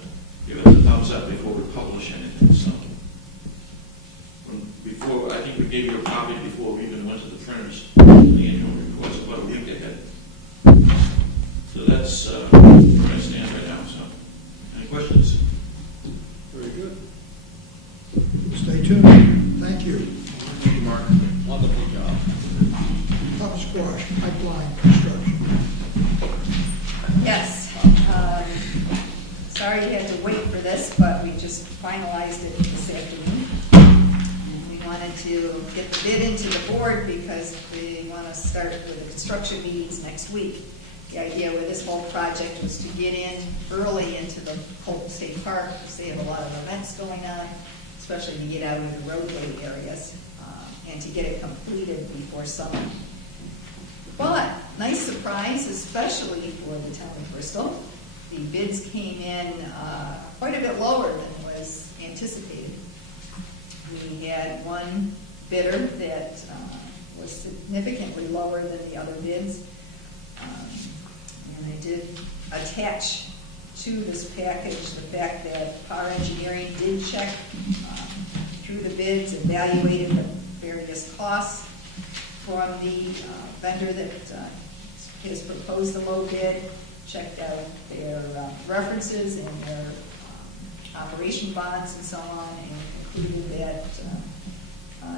give it the thumbs up before we publish anything, so. Before, I think we gave you a copy before we even went to the printers. The annual report's about a week ahead. So that's where I stand right now, so. Any questions? Very good. Stay tuned. Thank you. Thank you, Mark. Wonderful job. Top Squash Pipeline Construction. Yes. Sorry you had to wait for this, but we just finalized it this afternoon. And we wanted to get the bid into the board because we want to start with the construction meetings next week. The idea with this whole project was to get in early into the Colton State Park because they have a lot of events going on, especially to get out of the roadway areas and to get it completed before summer. But, nice surprise, especially for the town of Bristol. The bids came in quite a bit lower than was anticipated. We had one bidder that was significantly lower than the other bids. And I did attach to this package the fact that Power Engineering did check through the bids, evaluated the various costs from the vendor that has proposed the low bid, checked out their references and their operation bonds and so on, and concluded that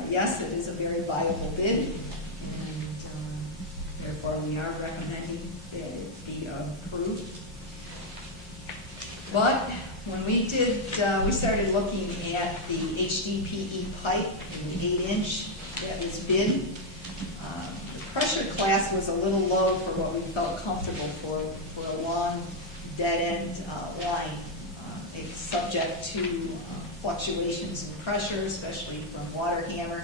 yes, it is a very viable bid, and therefore we are recommending that it be approved. But when we did, we started looking at the HDPE pipe, the 8-inch that was bid. The pressure class was a little low for what we felt comfortable for a long dead-end line. It's subject to fluctuations in pressure, especially from water hammer,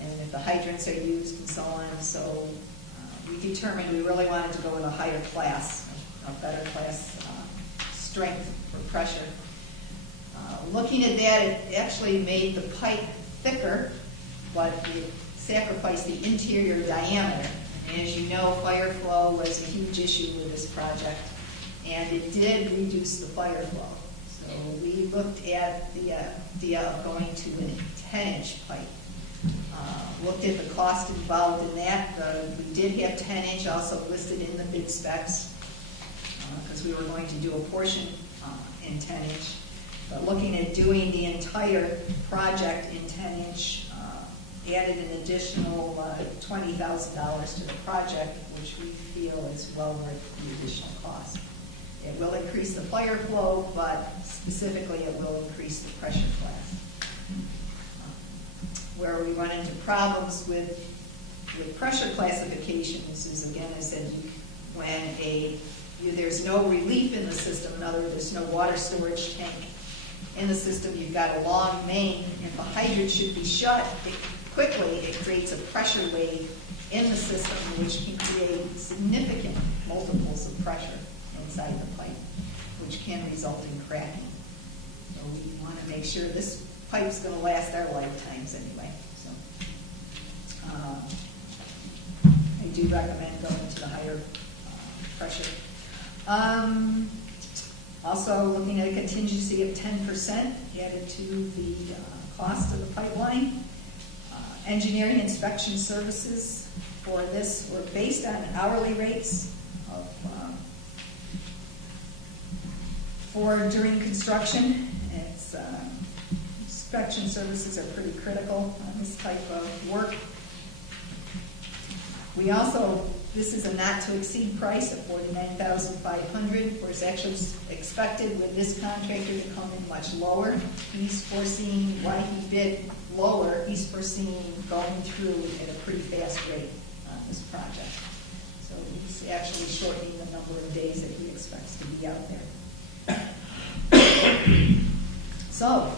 and if the hydrants are used and so on. So we determined we really wanted to go with a higher class, a better class strength for pressure. Looking at that, it actually made the pipe thicker, but it sacrificed the interior diameter. And as you know, fire flow was a huge issue with this project, and it did reduce the fire flow. So we looked at the idea of going to a 10-inch pipe. Looked at the cost involved in that. We did have 10-inch also listed in the bid specs because we were going to do a portion in 10-inch. But looking at doing the entire project in 10-inch, added an additional $20,000 to the project, which we feel is well worth the additional cost. It will increase the fire flow, but specifically it will increase the pressure class. Where we run into problems with pressure classifications is, again, I said, when there's no relief in the system, in other words, there's no water storage tank in the system, you've got a long main, and the hydrant should be shut quickly, it creates a pressure wave in the system, which can create significant multiples of pressure inside the pipe, which can result in cracking. So we want to make sure this pipe's going to last our lifetimes anyway. So I do recommend going to the higher pressure. Also looking at a contingency of 10% added to the cost of the pipeline. Engineering inspection services for this were based on hourly rates of, for during construction. It's, inspection services are pretty critical on this type of work. We also, this is a not to exceed price of $49,500, where it's actually expected with this contractor to come in much lower. He's foreseeing, why he bid lower, he's foreseeing going through at a pretty fast rate on this project. So he's actually shortening the number of days that he expects to be out there. So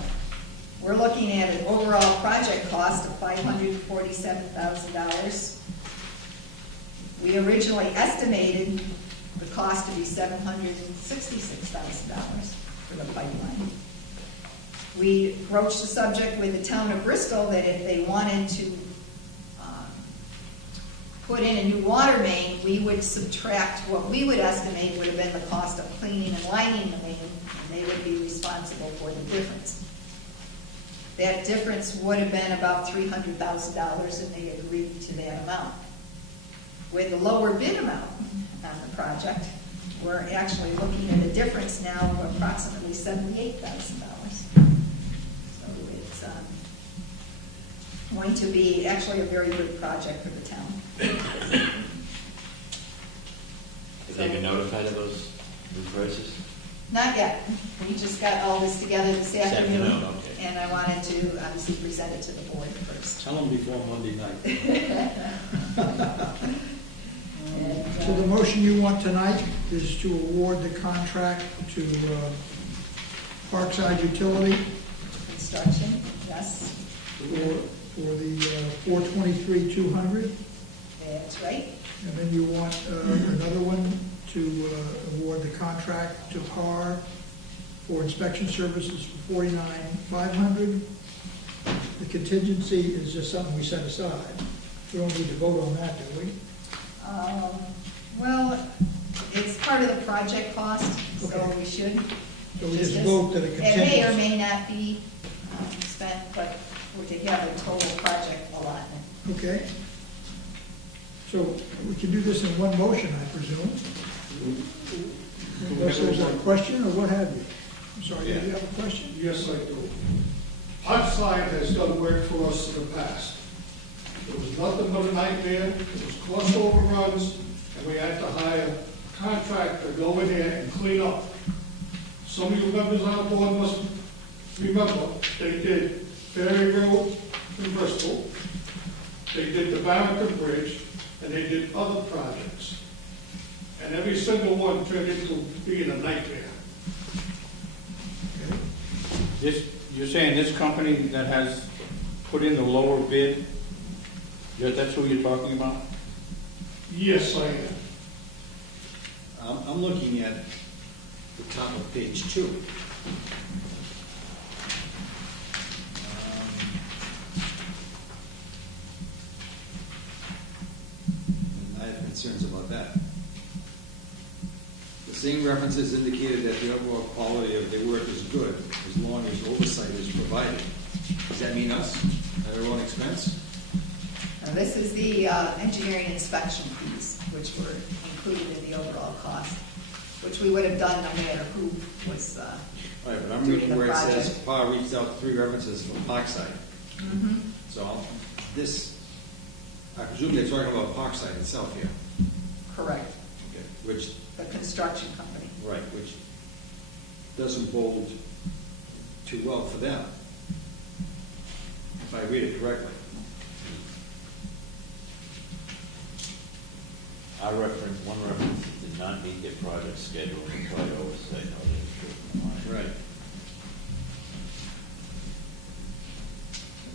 we're looking at an overall project cost of $547,000. We originally estimated the cost to be $766,000 for the pipeline. We broached the subject with the town of Bristol that if they wanted to put in a new water main, we would subtract what we would estimate would have been the cost of cleaning and lining the main, and they would be responsible for the difference. That difference would have been about $300,000, and they agreed to that amount. With the lower bid amount on the project, we're actually looking at a difference now of approximately $78,000. So it's going to be actually a very good project for the town. Have they been notified of those new prices? Not yet. We just got all this together this afternoon, okay. and I wanted to obviously present it to the board first. Tell them before Monday night. And, So the motion you want tonight is to award the contract to Parkside Utility construction, yes, for the $423,200, that's right. and then you want another one to award the contract to HAR for inspection services for $49,500. The contingency is just something we set aside. We don't need to vote on that, do we? Well, it's part of the project cost, so Okay. we should. So we just vote that it It may or continues. may not be spent, but we're to have a total project allotment. Okay. So we can do this in one motion, I presume? Unless there's a question or what have you. I'm sorry, do you have a question? Yes, I do. Parkside has done work for us in the past. It was nothing but a nightmare, it was cost overruns, and we had to hire a contractor to go in there and clean up. Some of you members on the board must remember, they did Ferry Road in Bristol, they did the Barrington Bridge, and they did other projects. And every single one turned into being a nightmare. You're saying this company that has put in the lower bid, that's who you're talking about? Yes, I am. I'm looking at the top of page 2. And I have concerns about that. The same references indicated that the overall quality of the work is good as long as oversight is provided. Does that mean us at our own expense? Now, this is the engineering inspection fees, which were included in the overall cost, which we would have done no matter who was Right, but I'm doing reading the where it says, project. PA reached out 3 references from Parkside. Mhm. So this, I presume they're talking about Parkside itself here. Correct, Okay. Which, the construction company. right, which doesn't bode too well for them, if I read it correctly. One reference did not meet their project schedule and required oversight. No, they were Right.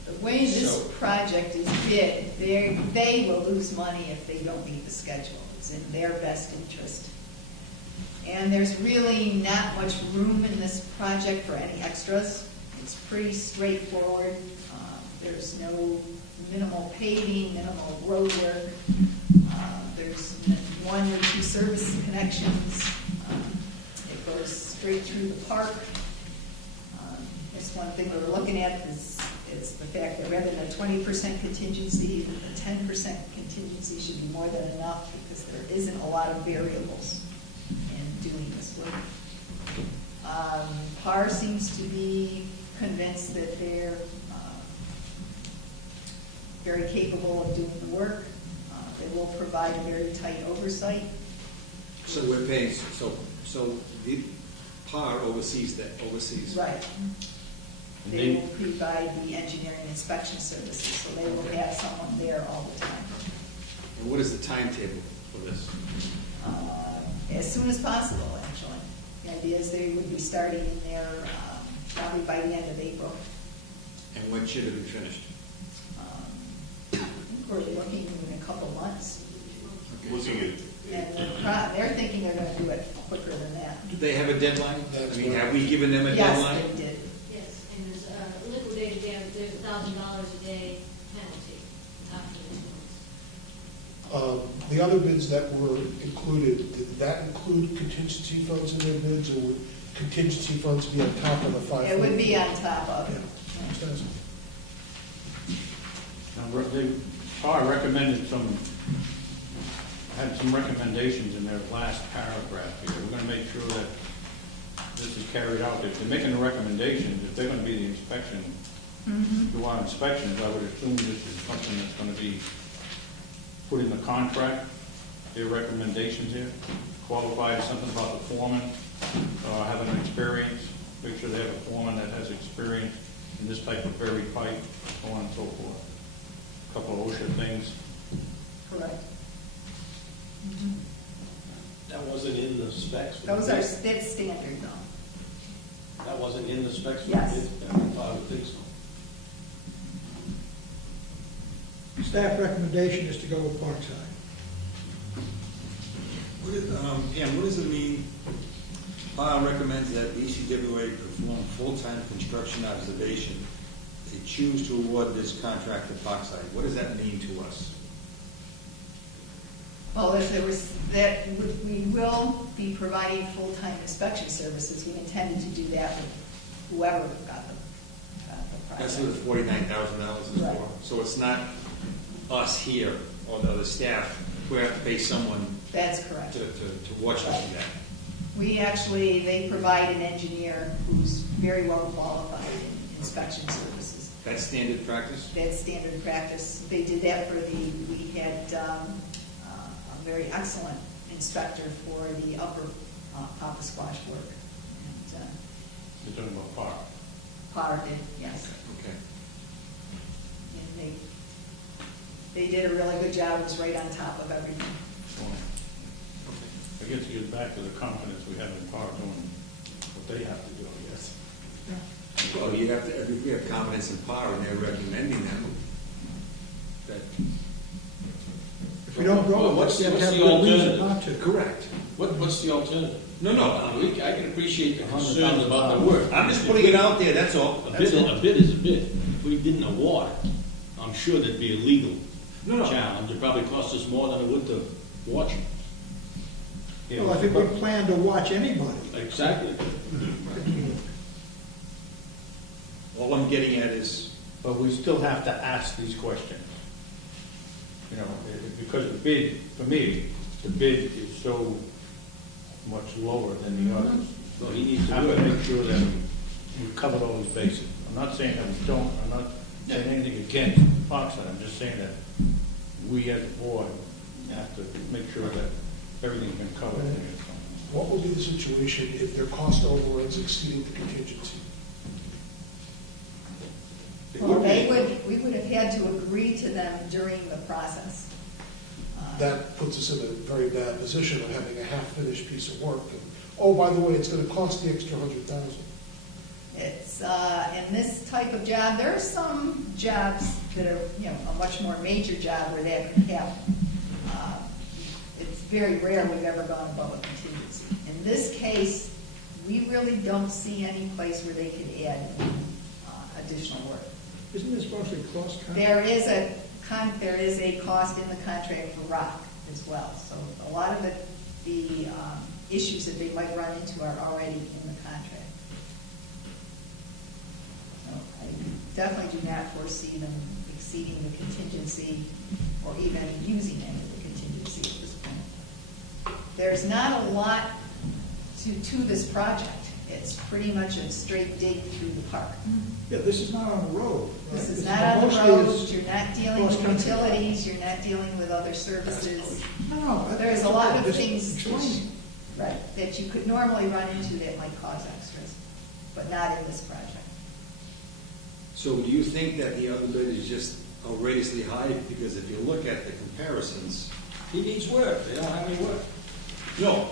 The way this So- project is bid, they will lose money if they don't meet the schedule. It's in their best interest. And there's really not much room in this project for any extras. It's pretty straightforward. There's no minimal paving, minimal road work. There's 1 or 2 service connections. It goes straight through the park. That's one thing we were looking at is the fact that rather than a 20% contingency, a 10% contingency should be more than enough because there isn't a lot of variables in doing this work. PAR seems to be convinced that they're very capable of doing the work. They will provide a very tight oversight. So we're paying, so the PAR oversees that, Right. And They will provide the engineering inspection services, so they will have someone there all the time. And what is the timetable for this? As soon as possible, actually. The idea is they would be starting in there probably by the end of April. And when should it be finished? I think we're looking in a couple months. Looking at, And they're thinking they're gonna do it quicker than that. Do they have a deadline? That's I mean, right. have we given them a deadline? Yes, they did. Yes, and there's liquidated damage, there's $1,000 a day penalty after this month. The other bids that were included, did that include contingency funds in their bids, or would contingency funds be on top of the 5? It would be on top Yeah. of. They PAR recommended had some recommendations in their last paragraph here. We're gonna make sure that this is carried out. If they're making the recommendations, if they're gonna be the inspection, do our inspections, I would assume this is something that's gonna be put in the contract, their recommendations here, qualified, something about the foreman, having an experience, make sure they have a foreman that has experience in this type of buried pipe, so on and so forth. A couple of OSHA things. Correct. That wasn't in the specs. for the Those are, bid. that's standard though. That wasn't in the specs. for the Yes. bid? I would think so. Staff recommendation is to go with Parkside. Pam, what does it mean? PAR recommends that ECWA perform full-time construction observation. They choose to award this contract to Parkside. What does that mean to us? Well, if there was, we will be providing full-time inspection services. We intended to do that with whoever got the That's project. what the $49,000 is Right. for. So it's not us here or the staff who have to pay someone That's correct. to watch us do that. They provide an engineer who's very well qualified in inspection services. That's standard practice? That's standard practice. They did that we had a very excellent inspector for the upper Papaquash work. And You're talking about PAR. Potter did, yes. Okay. And they did a really good job. It was right on top of everything. I guess it goes back to the confidence we have in PAR doing what they have to do, I guess. Well, you have to, if we have confidence in PAR and they're recommending them, that, If we don't go, Well, what's what's the the have a reason alternative? not to? correct. What's the alternative? No, I can appreciate the concerns about the work. I'm just putting it out there, that's all. A That's bid, all. a bid is a bid. If we didn't award it, I'm sure there'd be a legal No. challenge. It'd probably cost us more than it would to watch it. Yeah, Well, I think we plan to watch anybody. Exactly. All I'm getting at is, But we still have to ask these questions. You know, because the bid, for me, the bid is so much lower than the others. So he needs to have do to it. make sure that we covered all these bases. I'm not saying that we don't, I'm not saying anything against Parkside, I'm just saying that we as a board have to make sure that everything's been covered. What would be the situation if their cost overruns exceeding the contingency? Well, we would have had to agree to them during the process. That puts us in a very bad position of having a half-finished piece of work. And, oh, by the way, it's gonna cost the extra $100,000. It's, in this type of job, there are some jobs that are, a much more major job where that could happen. It's very rare we've ever gone above a contingency. In this case, we really don't see any place where they could add additional work. Isn't this mostly cost contract? There is a cost in the contract for rock as well. So a lot of the issues that they might run into are already in the contract. So I definitely do not foresee them exceeding the contingency or even using any of the contingency at this point. There's not a lot to this project. It's pretty much a straight dig through the park. Yeah, this is not on the road, right? This is not on the mostly road, is you're not dealing with cross-country. utilities, you're not dealing with other services. No, There's a lot of just things, explaining. right, that you could normally run into that might cause extras, but not in this project. So do you think that the other bid is just outrageously high? Because if you look at the comparisons, He needs work, they don't have any work. no,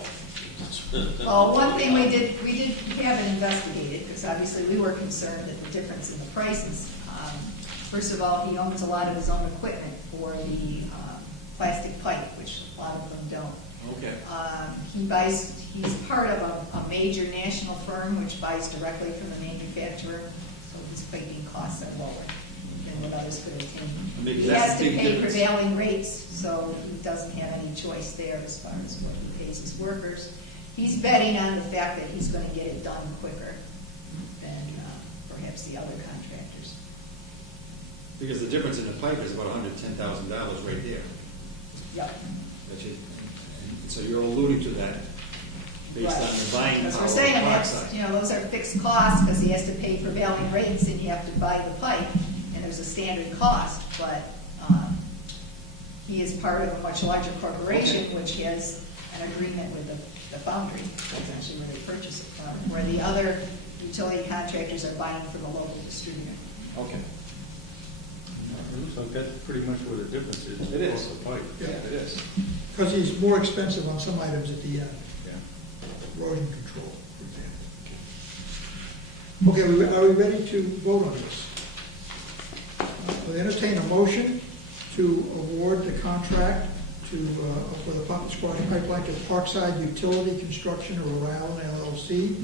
Well, one thing we did have it investigated, because obviously we were concerned at the difference in the prices. First of all, he owns a lot of his own equipment for the plastic pipe, which a lot of them don't. okay. He's part of a major national firm which buys directly from the manufacturer, so his piping costs are lower than what others could obtain. Because He that's has the to big pay difference. prevailing rates, so he doesn't have any choice there as far as what he pays his workers. He's betting on the fact that he's going to get it done quicker than perhaps the other contractors. Because the difference in the pipe is about $110,000 right there. Yep. That you- and so you're alluding to that based on the buying Because power we're of saying that's, Parkside. those are fixed costs because he has to pay prevailing rates and you have to buy the pipe, and there's a standard cost, but he is part of a much larger corporation which has an agreement with the foundry, that's actually where they purchase it from, where the other utility contractors are buying from a local distributor. Okay. It looks like that's pretty much where the difference is. It is. Across the pipe. Yeah. It is. Because he's more expensive on some items at the end, Yeah. erosion control, for example. Okay, are we ready to vote on this? We'll entertain a motion to award the contract for the pump and squash pipeline to Parkside Utility Construction or Rhode Island LLC,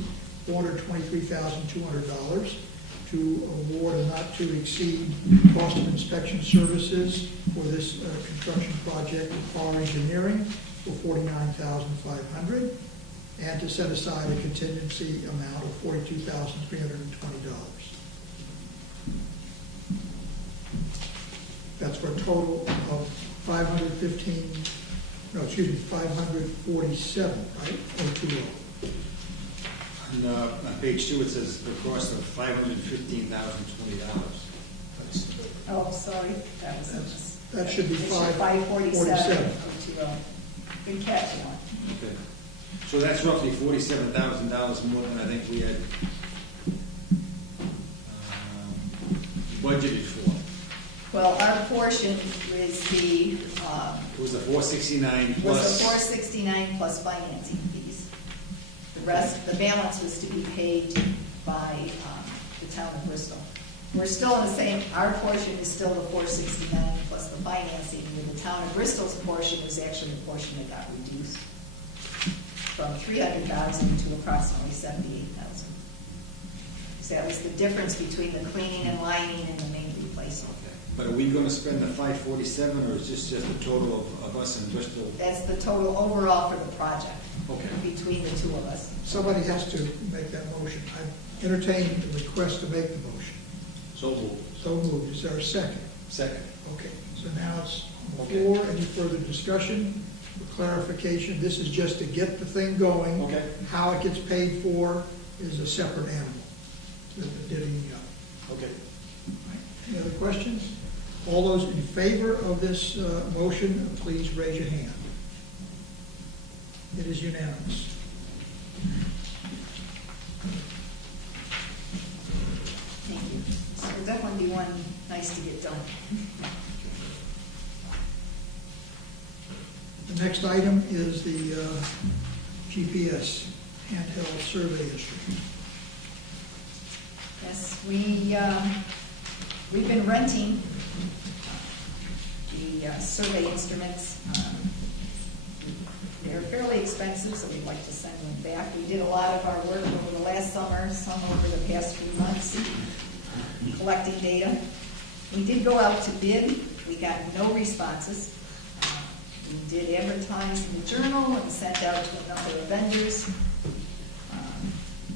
$423,200, to award a not-to-exceed cost of inspection services for this construction project with Power Engineering for $49,500, and to set aside a contingency amount of $42,320. That's for a total of 547, right? 020. On page 2, it says the cost of $515,020. Oh, sorry, that was. That should be It 547. 547. Good catch, Alan. Okay. So that's roughly $47,000 more than I think we had budgeted for. Well, our portion is It was a $469 was plus. the $469 plus financing fees. The rest, the balance was to be paid by the town of Bristol. We're still in the same, our portion is still the $469 plus the financing, and the town of Bristol's portion is actually the portion that got reduced from $300,000 to approximately $78,000. So that was the difference between the cleaning and lining and the main replacement. But are we going to spend the 547, or is this just the total of us in Bristol? That's the total overall for the project, Okay. between the two of us. Somebody has to make that motion. I entertain the request to make the motion. So moved. So moved. Is there a second? Second. Okay, so now it's on the floor. Any further discussion or clarification, this is just to get the thing going. Okay. How it gets paid for is a separate animal, the divvying up. Okay. Any other questions? All those in favor of this motion, please raise your hand. It is unanimous. Thank you. So it'll definitely be one nice to get done. The next item is the GPS handheld survey instrument. Yes, we've been renting the survey instruments. They're fairly expensive, so we'd like to send them back. We did a lot of our work over the last summer, some over the past few months, collecting data. We did go out to bid. We got no responses. We did advertise in the journal and sent out to a number of vendors.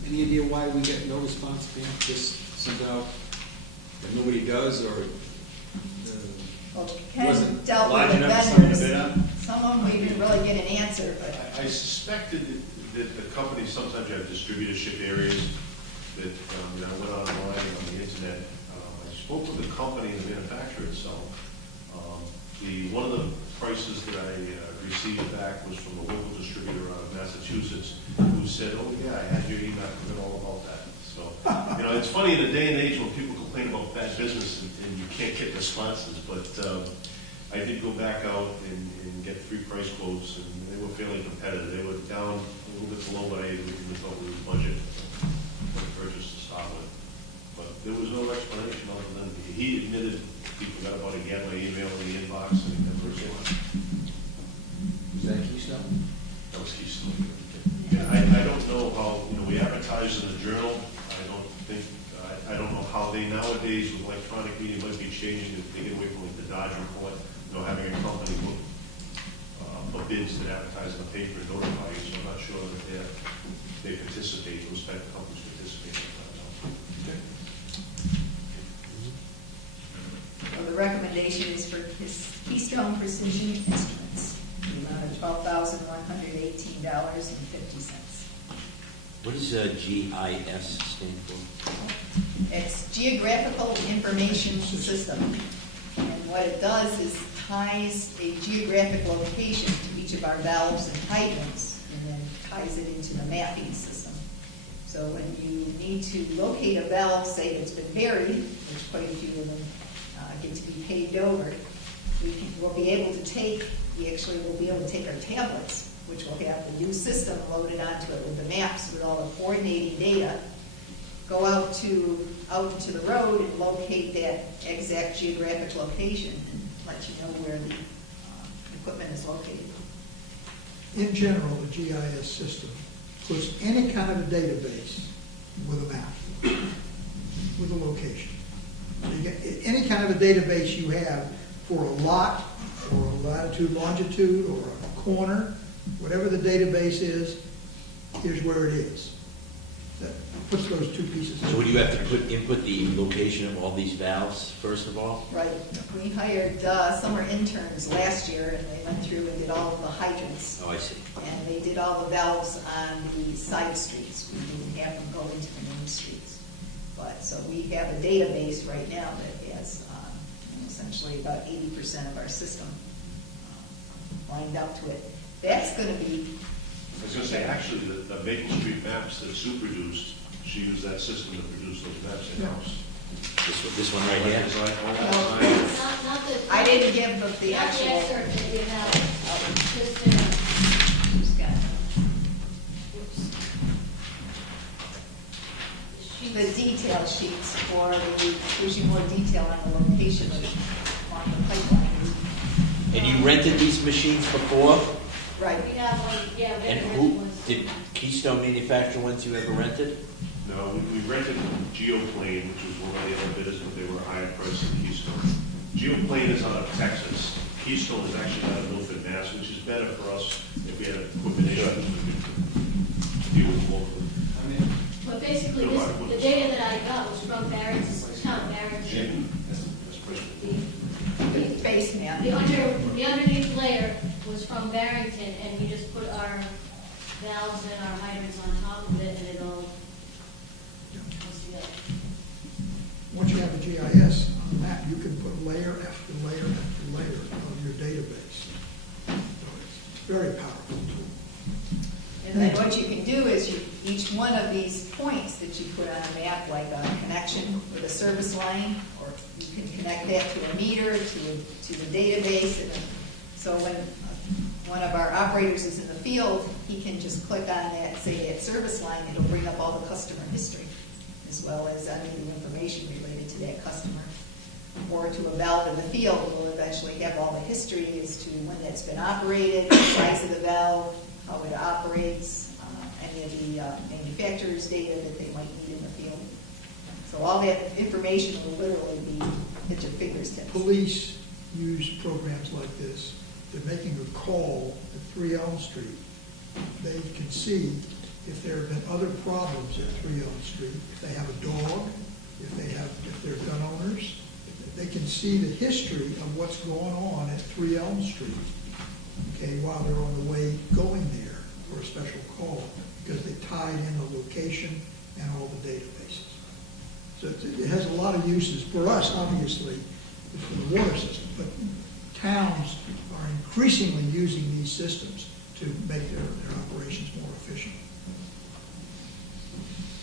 Any idea why we get no response, Pam? Just sent out, and nobody does, or? Well, Ken Wasn't dealt large with the enough for someone to vendors. bid on? Some of them we didn't really get an answer, but I suspected that the company, sometimes you have distributorship areas that, I went online on the internet. I spoke with the company, the manufacturer itself. One of the prices that I received back was from a local distributor out of Massachusetts who said, oh yeah, I had your email, I forgot all about that. So, it's funny in a day and age when people complain about bad business and you can't get responses, but I did go back out and get 3 price quotes, and they were fairly competitive. They were down a little bit below what I originally thought was the budget for the purchase to start with. But there was no explanation other than he admitted he forgot about it. He had my email in the inbox and he never responded. Was that Keystone? That was Keystone. Yeah, I don't know how, we advertise in the journal. I don't know how they nowadays with electronic media might be changing if they get away from like the Dodge report, having a company look for bids that advertise in the paper and notify you, so I'm not sure that they participate, those type of companies participate. Okay. well, the recommendation is for Keystone Precision Instruments, the amount of $12,118.50. What does GIS stand for? It's Geographical Information System. And what it does is ties a geographic location to each of our valves and hydrants, and then ties it into the mapping system. So when you need to locate a valve, say that's been buried, which quite a few of them get to be paved over, we'll be able to take our tablets, which will have the new system loaded onto it with the maps with all the coordinating data, go out to the road and locate that exact geographic location and let you know where the equipment is located. In general, the GIS system puts any kind of a database with a map, with a location. You get any kind of a database you have for a lot, or a latitude, longitude, or a corner, whatever the database is, here's where it is. That puts those two pieces. So would you have to input the location of all these valves, first of all? Right. We hired summer interns last year, and they went through and did all of the hydrants. Oh, I see. And they did all the valves on the side streets. We didn't have them go into the main streets. But, so we have a database right now that has essentially about 80% of our system lined up to it. That's going to be... I was going to say, actually, the Maple Street maps that Sue produced, she used that system to produce those maps in-house. This one right here? Not the. I didn't give the Not actual... the excerpt that you have, just, Who's got it? The detail sheets for gives you more detail on the location of on the pipeline. And you rented these machines before? Right. we have one, yeah, we And have who, ones. did Keystone manufacture ones you ever rented? No, we rented Geoplane, which was one of the other bidders, but they were higher price than Keystone. Geoplane is out of Texas. Keystone is actually out of Milford, Mass, which is better for us if we had equipment issues. We could deal with locally. But basically, the data that I got was from Barrett's, town Barrett's. That's pretty. The base map. The underneath layer was from Barrington, and we just put our valves and our hydrants on top of it, and it all goes together. Once you have a GIS on a map, you can put layer after layer after layer of your database. So it's a very powerful tool. And then what you can do is each one of these points that you put on a map, like a connection with a service line, or you can connect that to a meter, to the database. And so when one of our operators is in the field, he can just click on that, say that service line, it'll bring up all the customer history, as well as any of the information related to that customer. Or to a valve in the field, we'll eventually have all the history as to when that's been operated, the size of the valve, how it operates, any of the manufacturer's data that they might need in the field. So all that information will literally be at your fingertips. Police use programs like this. They're making a call at 3 Elm Street. They can see if there have been other problems at 3 Elm Street, if they have a dog, if they're gun owners. They can see the history of what's going on at 3 Elm Street, okay, while they're on the way going there for a special call, because they tied in the location and all the databases. So it has a lot of uses. For us, obviously, for the water system, but towns are increasingly using these systems to make their operations more efficient.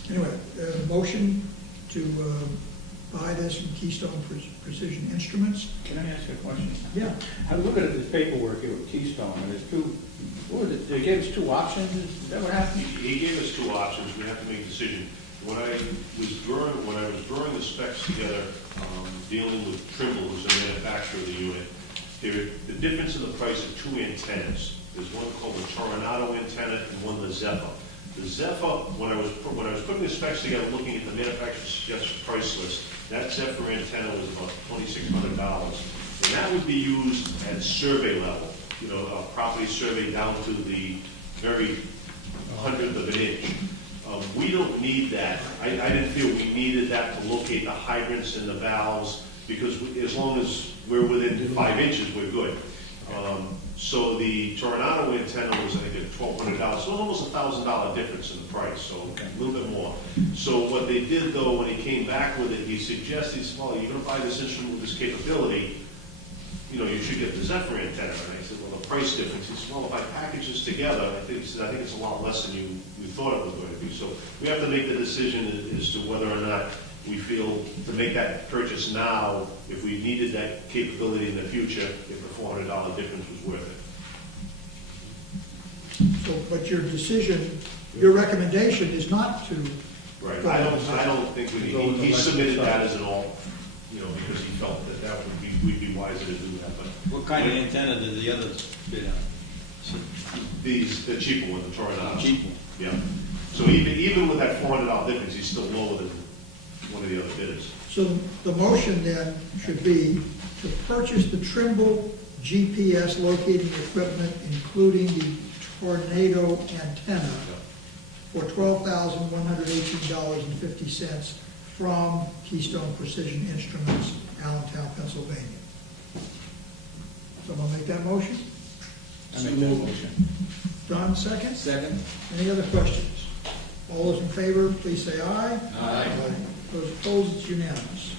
Anyway, motion to buy this from Keystone Precision Instruments. Can I ask a question? Yeah. I'm looking at this paperwork here with Keystone, and there's two, what was it, they gave us 2 options, is that what happened? He gave us 2 options, we have to make a decision. When I was drawing the specs together, dealing with Trimble, who's the manufacturer of the unit, the difference in the price of 2 antennas. There's one called the Toronado antenna and one the Zephyr. The Zephyr, when I was putting the specs together, looking at the manufacturer's suggested price list, that Zephyr antenna was about $2,600. And that would be used at survey level, you know, a property survey down to the very 100th of an inch. We don't need that. I didn't feel we needed that to locate the hydrants and the valves, because as long as we're within 5 inches, we're good. So the Toronado antenna was, I think, at $1,200. So it was almost $1,000 difference in the price, so a little bit more. So what they did, though, when he came back with it, he suggested, well, you're going to buy this instrument with this capability, you know, you should get the Zephyr antenna. And I said, well, the price difference. He said, well, if I package this together, I think it's a lot less than you thought it was going to be. So we have to make the decision as to whether or not we feel to make that purchase now, if we needed that capability in the future, if the $400 difference was worth it. So, but your decision, your recommendation is not to. Right. I don't think we need. He submitted that as an all, you know, because he felt that we'd be wiser to do that. But What kind of antenna did the others bid on? the cheaper one, the Toronado. Cheap one. Yeah. So even with that $400 difference, he's still lower than one of the other bidders. So the motion then should be to purchase the Trimble GPS locating equipment, including the Tornado antenna, for $12,118.50 from Keystone Precision Instruments, Allentown, Pennsylvania. Someone make that motion? I make that motion. Don, second? Second? Any other questions? All those in favor, please say aye. Aye. Those opposed, it's unanimous.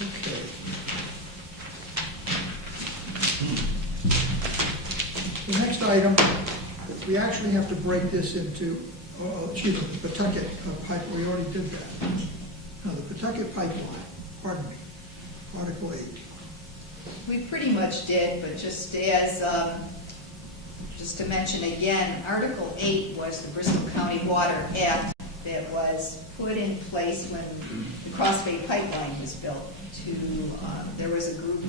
Okay. The next item, we actually have to break this into, excuse me, the Pawtucket pipe, we already did that. Now, the Pawtucket pipeline, pardon me, Article 8. We pretty much did, but just to mention again, Article 8 was the Bristol County Water Act that was put in place when the Crossbay Pipeline was built. There was a group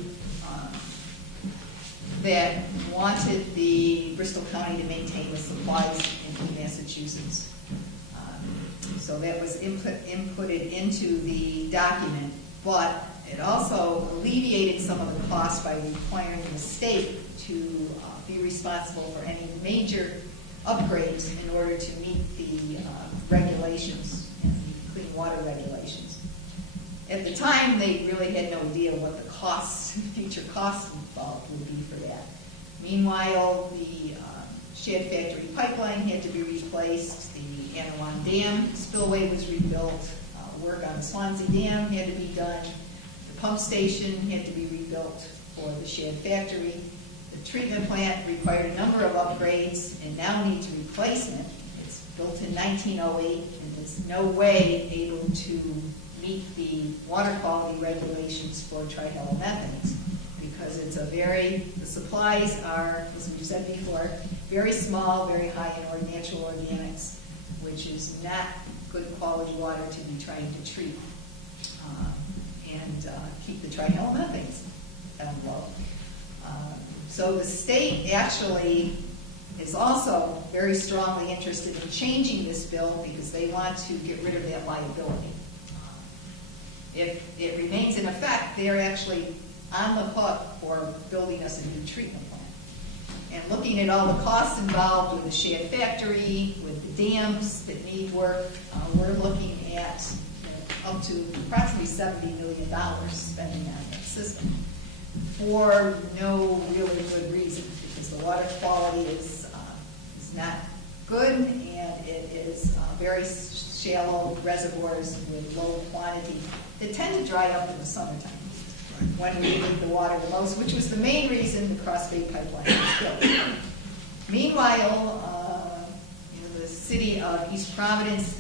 that wanted the Bristol County to maintain the supplies into Massachusetts. So that was inputted into the document, but it also alleviated some of the costs by requiring the state to be responsible for any major upgrades in order to meet the regulations, and the clean water regulations. At the time, they really had no idea what the costs, future costs involved would be for that. Meanwhile, the Shad Factory pipeline had to be replaced, the Anawan Dam spillway was rebuilt, work on the Swansea Dam had to be done, the pump station had to be rebuilt for the Shad Factory. The treatment plant required a number of upgrades and now needs replacement. It's built in 1908 and is no way able to meet the water quality regulations for trihalomethane because it's the supplies are, as we said before, very small, very high in natural organics, which is not good quality water to be trying to treat and keep the trihalomethane down low. So the state actually is also very strongly interested in changing this bill because they want to get rid of that liability. If it remains in effect, they're actually on the hook for building us a new treatment plant. And looking at all the costs involved with the Shad Factory, with the dams that need work, we're looking at up to approximately $70 million spending on that system for no really good reason, because the water quality is not good and it is very shallow reservoirs with low quantity that tend to dry up in the summertime when we need the water the most, which was the main reason the Cross-Bay Pipeline was built. Meanwhile, the city of East Providence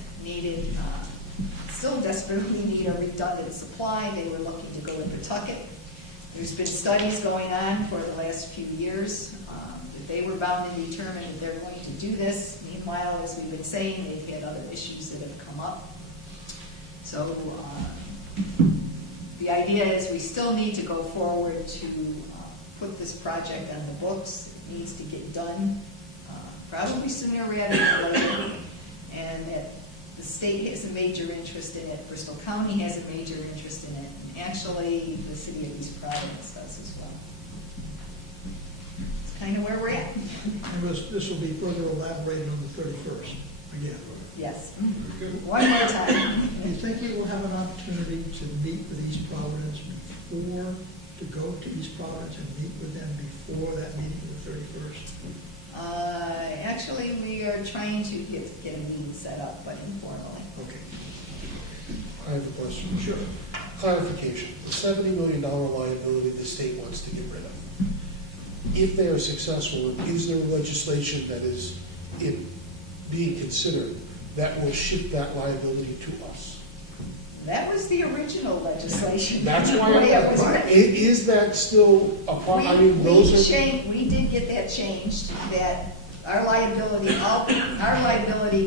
still desperately need a redundant supply. They were looking to go to Pawtucket. There's been studies going on for the last few years that they were bound and determined that they're going to do this. Meanwhile, as we've been saying, they've had other issues that have come up. So the idea is we still need to go forward to put this project on the books. It needs to get done probably sooner rather than later, and that the state has a major interest in it, Bristol County has a major interest in it, and actually the city of East Providence does as well. It's kind of where we're at. And this will be further elaborated on the 31st, again. Yes. One more time. Do you think we will have an opportunity to meet with East Providence to go to East Providence and meet with them before that meeting of the 31st? Actually, we are trying to get a meeting set up, but informally. Okay. I have a question. Sure. Clarification. The $70 million liability the state wants to get rid of. If they are successful, is there legislation that is being considered that will shift that liability to us? That was the original legislation. That's why it was written. Is that still a part? I mean, We did get that changed, that our liability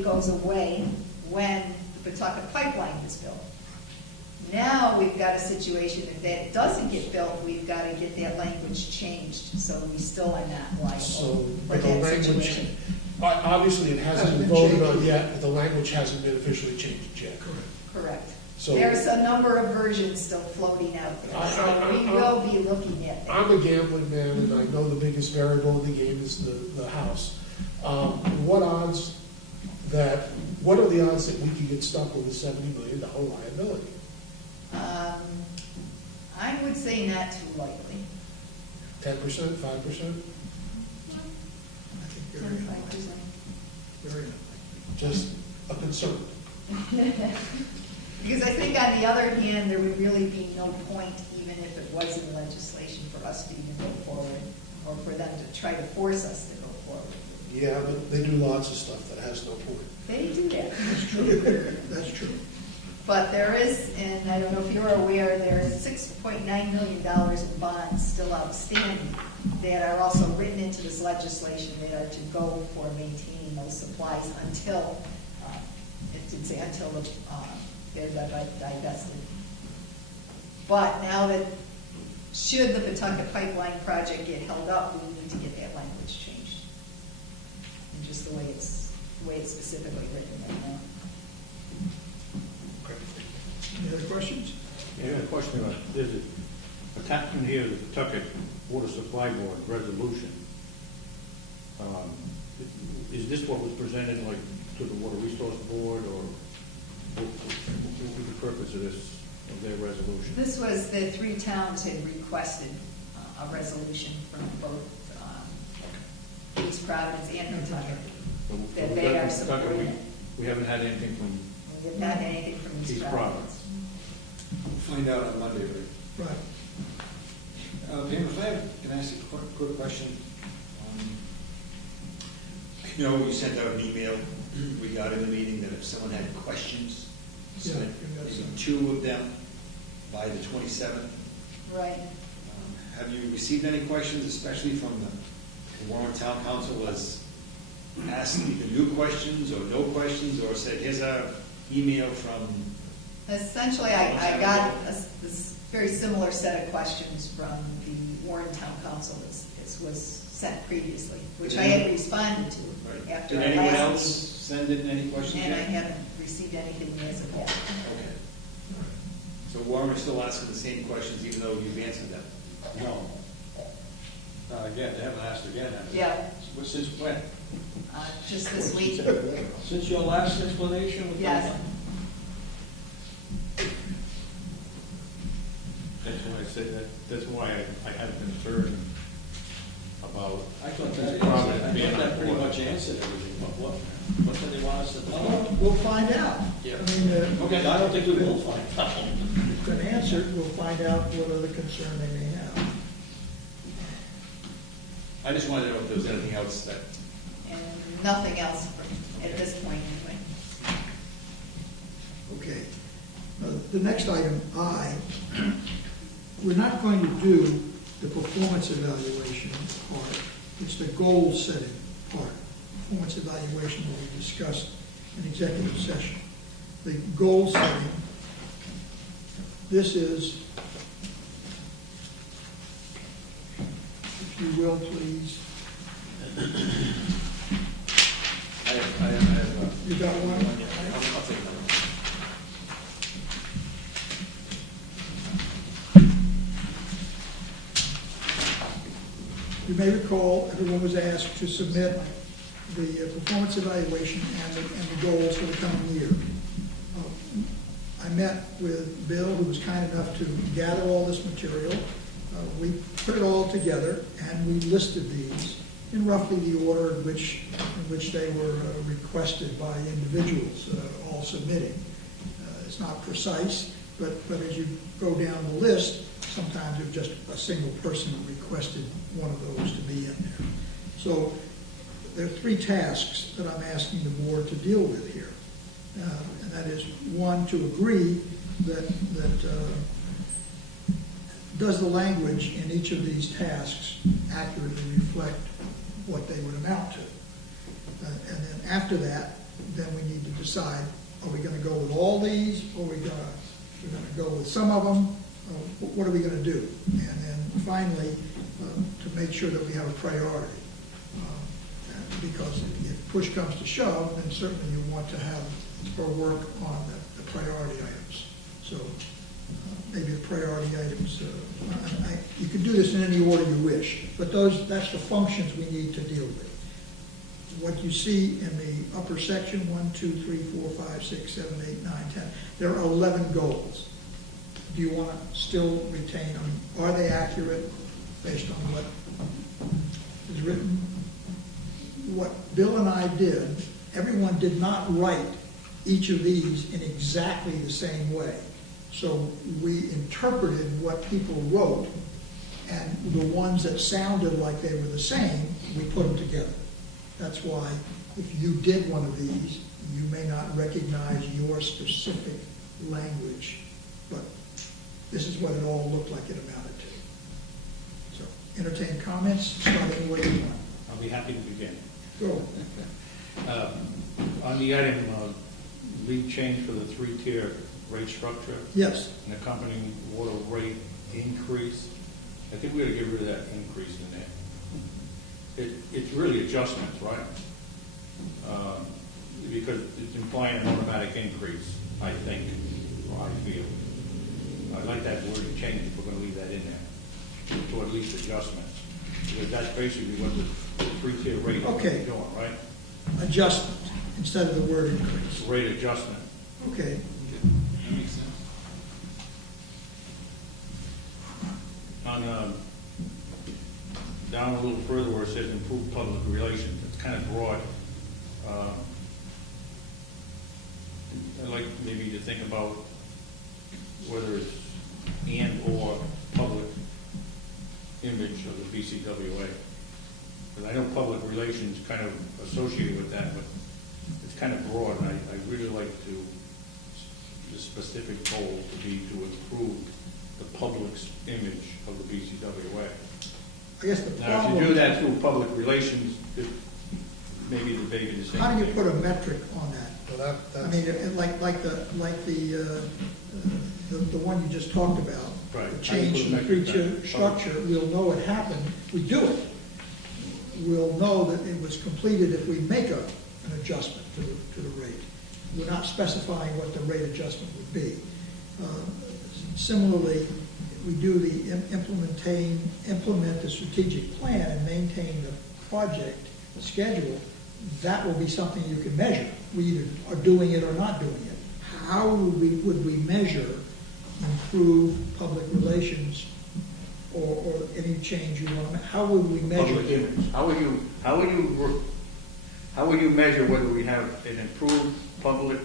goes away when the Pawtucket pipeline is built. Now we've got a situation, if that doesn't get built, we've got to get that language changed, so we still are not liable for that situation. Obviously, it hasn't been voted on yet, but the language hasn't been officially changed yet. Correct. So there's a number of versions still floating out there, so we will be looking at that. I'm a gambling man, and I know the biggest variable in the game is the house. What are the odds that we can get stuck with a $70 million liability? I would say not too likely. 10%, 5%? I think very unlikely. Very unlikely. Just a concern. Because I think on the other hand, there would really be no point, even if it was in legislation, for us to even go forward, or for them to try to force us to go forward. Yeah, but they do lots of stuff that has no point. They do that. That's true. That's true. But there is, and I don't know if you're aware, there is $6.9 million in bonds still outstanding that are also written into this legislation that are to go for maintaining those supplies until, it did say until they're divested. But now that, should the Pawtucket pipeline project get held up, we need to get that language changed. And just the way it's specifically written right now. Any other questions? Yeah, I got a question about, there's attachment here, the Pawtucket Water Supply Board resolution. Is this what was presented like to the Water Resource Board, or what was the purpose of this? of their resolution? This was, the three towns had requested a resolution from both East Providence and Nantucket, that they are supporting it. We haven't had anything from We have not had anything from East East Providence. Providence. We'll find out on Monday, right? Right. Pam, if can I ask a quick question? I know you sent out an email regarding the meeting that if someone had questions, Yeah, submit that's maybe it. 2 of them by the 27th. Right. Have you received any questions, especially from the Warren Town Council, has asked either new questions or no questions, or said, here's our email from... Essentially, I got this very similar set of questions from the Warren Town Council as was sent previously, which I had responded to Right. after Did our anyone last else meeting. send in any questions And I yet? haven't received anything as of yet. Okay. So Warren is still asking the same questions even though you've answered them? No. Again, they haven't asked again, have they? Yeah, Since when? just this week. Since your last explanation? with Yes. That's why I say that, that's why I have concern about. I thought East that, Providence I being thought that on pretty board. much answered everything, but what did they want us to do? Well, we'll find out. Yeah. I mean, Okay, I don't think we will find out. if it's been answered, we'll find out what other concern they may have. I just wanted to know if there was anything else that... And nothing else at this point anyway. Okay. The next item, I, we're not going to do the performance evaluation part. It's the goal setting part. Performance evaluation will be discussed in executive session. The goal setting, this is, if you will, please. I have You got one? I'll take that. You may recall, everyone was asked to submit the performance evaluation and the goals for the coming year. I met with Bill, who was kind enough to gather all this material. We put it all together, and we listed these in roughly the order in which they were requested by individuals, all submitting. It's not precise, but as you go down the list, sometimes if just a single person requested one of those to be in there. So there are 3 tasks that I'm asking the board to deal with here. And that is, one, to agree that does the language in each of these tasks accurately reflect what they would amount to? And then after that, then we need to decide, are we going to go with all these, or are we going to go with some of them? What are we going to do? And then finally, to make sure that we have a priority. Because if push comes to shove, then certainly you want to have or work on the priority items. So maybe the priority items, you can do this in any order you wish, but that's the functions we need to deal with. What you see in the upper section, 1, 2, 3, 4, 5, 6, 7, 8, 9, 10, there are 11 goals. Do you want to still retain them? Are they accurate based on what is written? What Bill and I did, everyone did not write each of these in exactly the same way. So we interpreted what people wrote, and the ones that sounded like they were the same, we put them together. That's why if you did one of these, you may not recognize your specific language, but this is what it all looked like it amounted to. So entertain comments, starting where you want. I'll be happy to begin. Go. On the item, lead change for the 3-tier rate structure Yes, and accompanying water rate increase, I think we ought to get rid of that increase in there. It's really adjustments, right? Because it's implying an automatic increase, I think, or I feel. I'd like that wording changed if we're going to leave that in there, to at least adjustments. Because that's basically what the 3-tier rate is Okay. doing, right? adjustment instead of the word increase. Rate adjustment. Okay, That makes sense. on, down a little further where it says improve public relations, it's kind of broad. I'd like maybe to think about whether it's and/or public image of the BCWA. Because I know public relations kind of associated with that, but it's kind of broad, and I really like the specific goal to be to improve the public's image of the BCWA. I guess the Now, if you do problem, that through public relations, it maybe the baby the same how do you thing. put a metric on that? Well, I mean, like the one you just talked about. Right. The change in the How do you put a metric on creature it? structure, we'll know it happened, we do it. We'll know that it was completed if we make an adjustment to the rate. We're not specifying what the rate adjustment would be. Similarly, we do the implement the strategic plan and maintain the project schedule. That will be something you can measure. We either are doing it or not doing it. How would we measure improved public relations or any change you want to make? How would we measure? Public image. How would you measure whether we have an improved public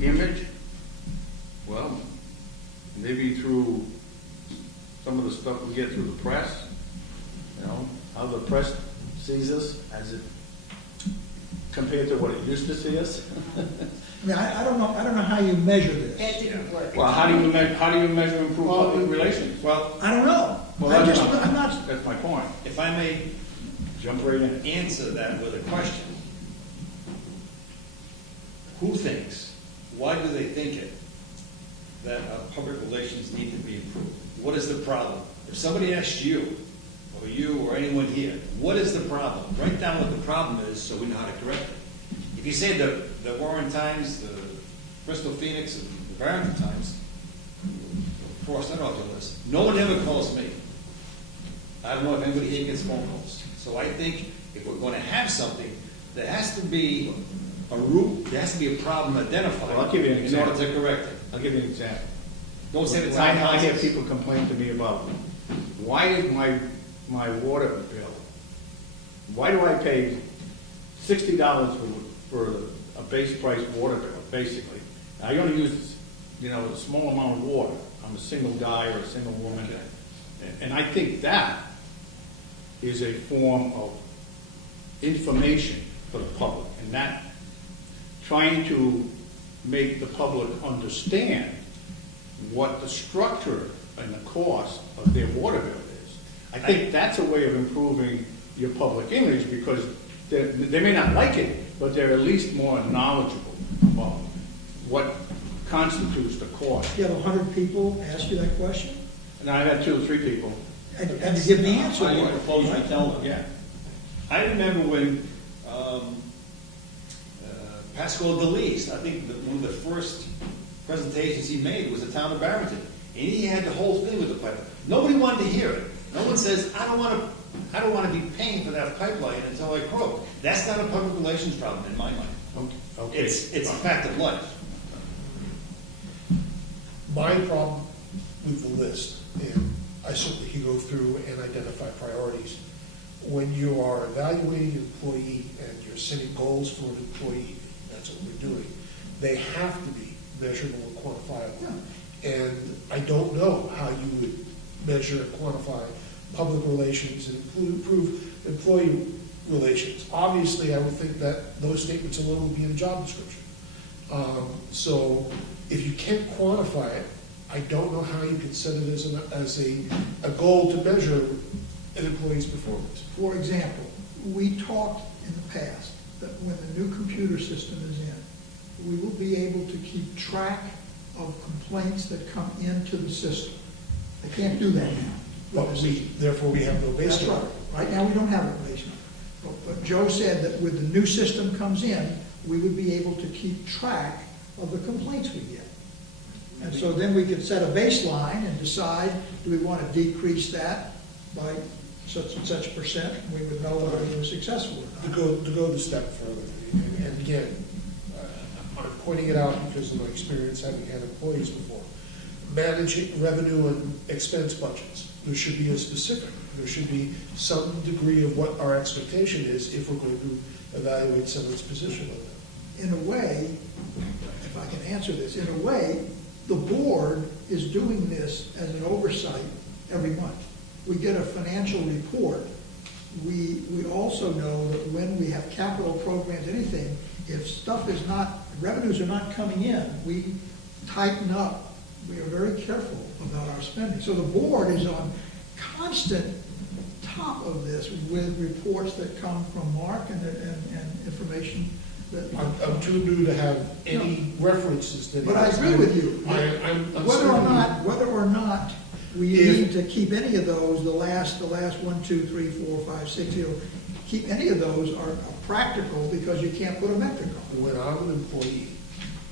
image? Well, maybe through some of the stuff we get through the press, you know, how the press sees us as it compared to what it used to see us. I mean, I don't know how you measure this. That didn't work. Well, how do you measure improved public relations? Well, I don't know. Well, I'm that's not, that's my point. if I may Jump right in. answer that with a question. Who thinks, why do they think it, that public relations need to be improved? What is the problem? If somebody asked you or anyone here, what is the problem? Write down what the problem is so we know how to correct it. If you say the Warren Times, the Bristol Phoenix, and the Barrington Times, cross that off your list. No one ever calls me. I don't know if anybody here gets phone calls. So I think if we're going to have something, there has to be a root, there has to be a problem identified Well, I'll give you an in order example. to correct it. I'll give you an example. Don't say the When I hear townhouses. people complain to me about, why is my water bill, why do I pay $60 for a base price water bill, basically? I only use, a small amount of water. I'm a single guy or a single woman. And I think that is a form of information for the public, and that trying to make the public understand what the structure and the cost of their water bill is. I think that's a way of improving your public image, because they may not like it, but they're at least more knowledgeable about what constitutes the cost. you have 100 people ask you that question, And I've had 2 or 3 people. and you give the answer. I propose we tell them. Yeah. I remember when Pascal DeLeese, I think one of the first presentations he made was the town of Barrington. And he had the whole thing with the pipeline. Nobody wanted to hear it. No one says, I don't want to be paying for that pipeline until I croak. That's not a public relations problem in my mind. Okay. It's a fact of life. My problem with the list, and I certainly can go through and identify priorities, when you are evaluating an employee and you're setting goals for an employee, that's what we're doing, they have to be measurable and quantifiable. And I don't know how you would measure and quantify public relations and improve employee relations. Obviously, I would think that those statements alone would be in the job description. So if you can't quantify it, I don't know how you can set it as a goal to measure an employee's performance. For example, we talked in the past that when the new computer system is in, we will be able to keep track of complaints that come into the system. They can't do that now. But therefore, we have no That's baseline. right. Right now, we don't have a baseline. But Joe said that with the new system comes in, we would be able to keep track of the complaints we get. And so then we could set a baseline and decide, do we want to decrease that by such and such percent? We would know whether we were successful or not. To go the step further, and again, I'm pointing it out because of my experience having had employees before. managing revenue and expense budgets. There should be a specific, there should be some degree of what our expectation is if we're going to evaluate someone's position on that. In a way, if I can answer this, in a way, the board is doing this as an oversight every month. We get a financial report. We also know that when we have capital programs, anything, if stuff is not, revenues are not coming in, we tighten up. We are very careful about our spending. So the board is on constant top of this with reports that come from Mark and information that. I'm too new to have any references that. But I agree with you. I'm Whether or not we need to keep any of those, the last 1, 2, 3, 4, 5, 6, keep any of those are practical because you can't put a metric on. When I'm an employee,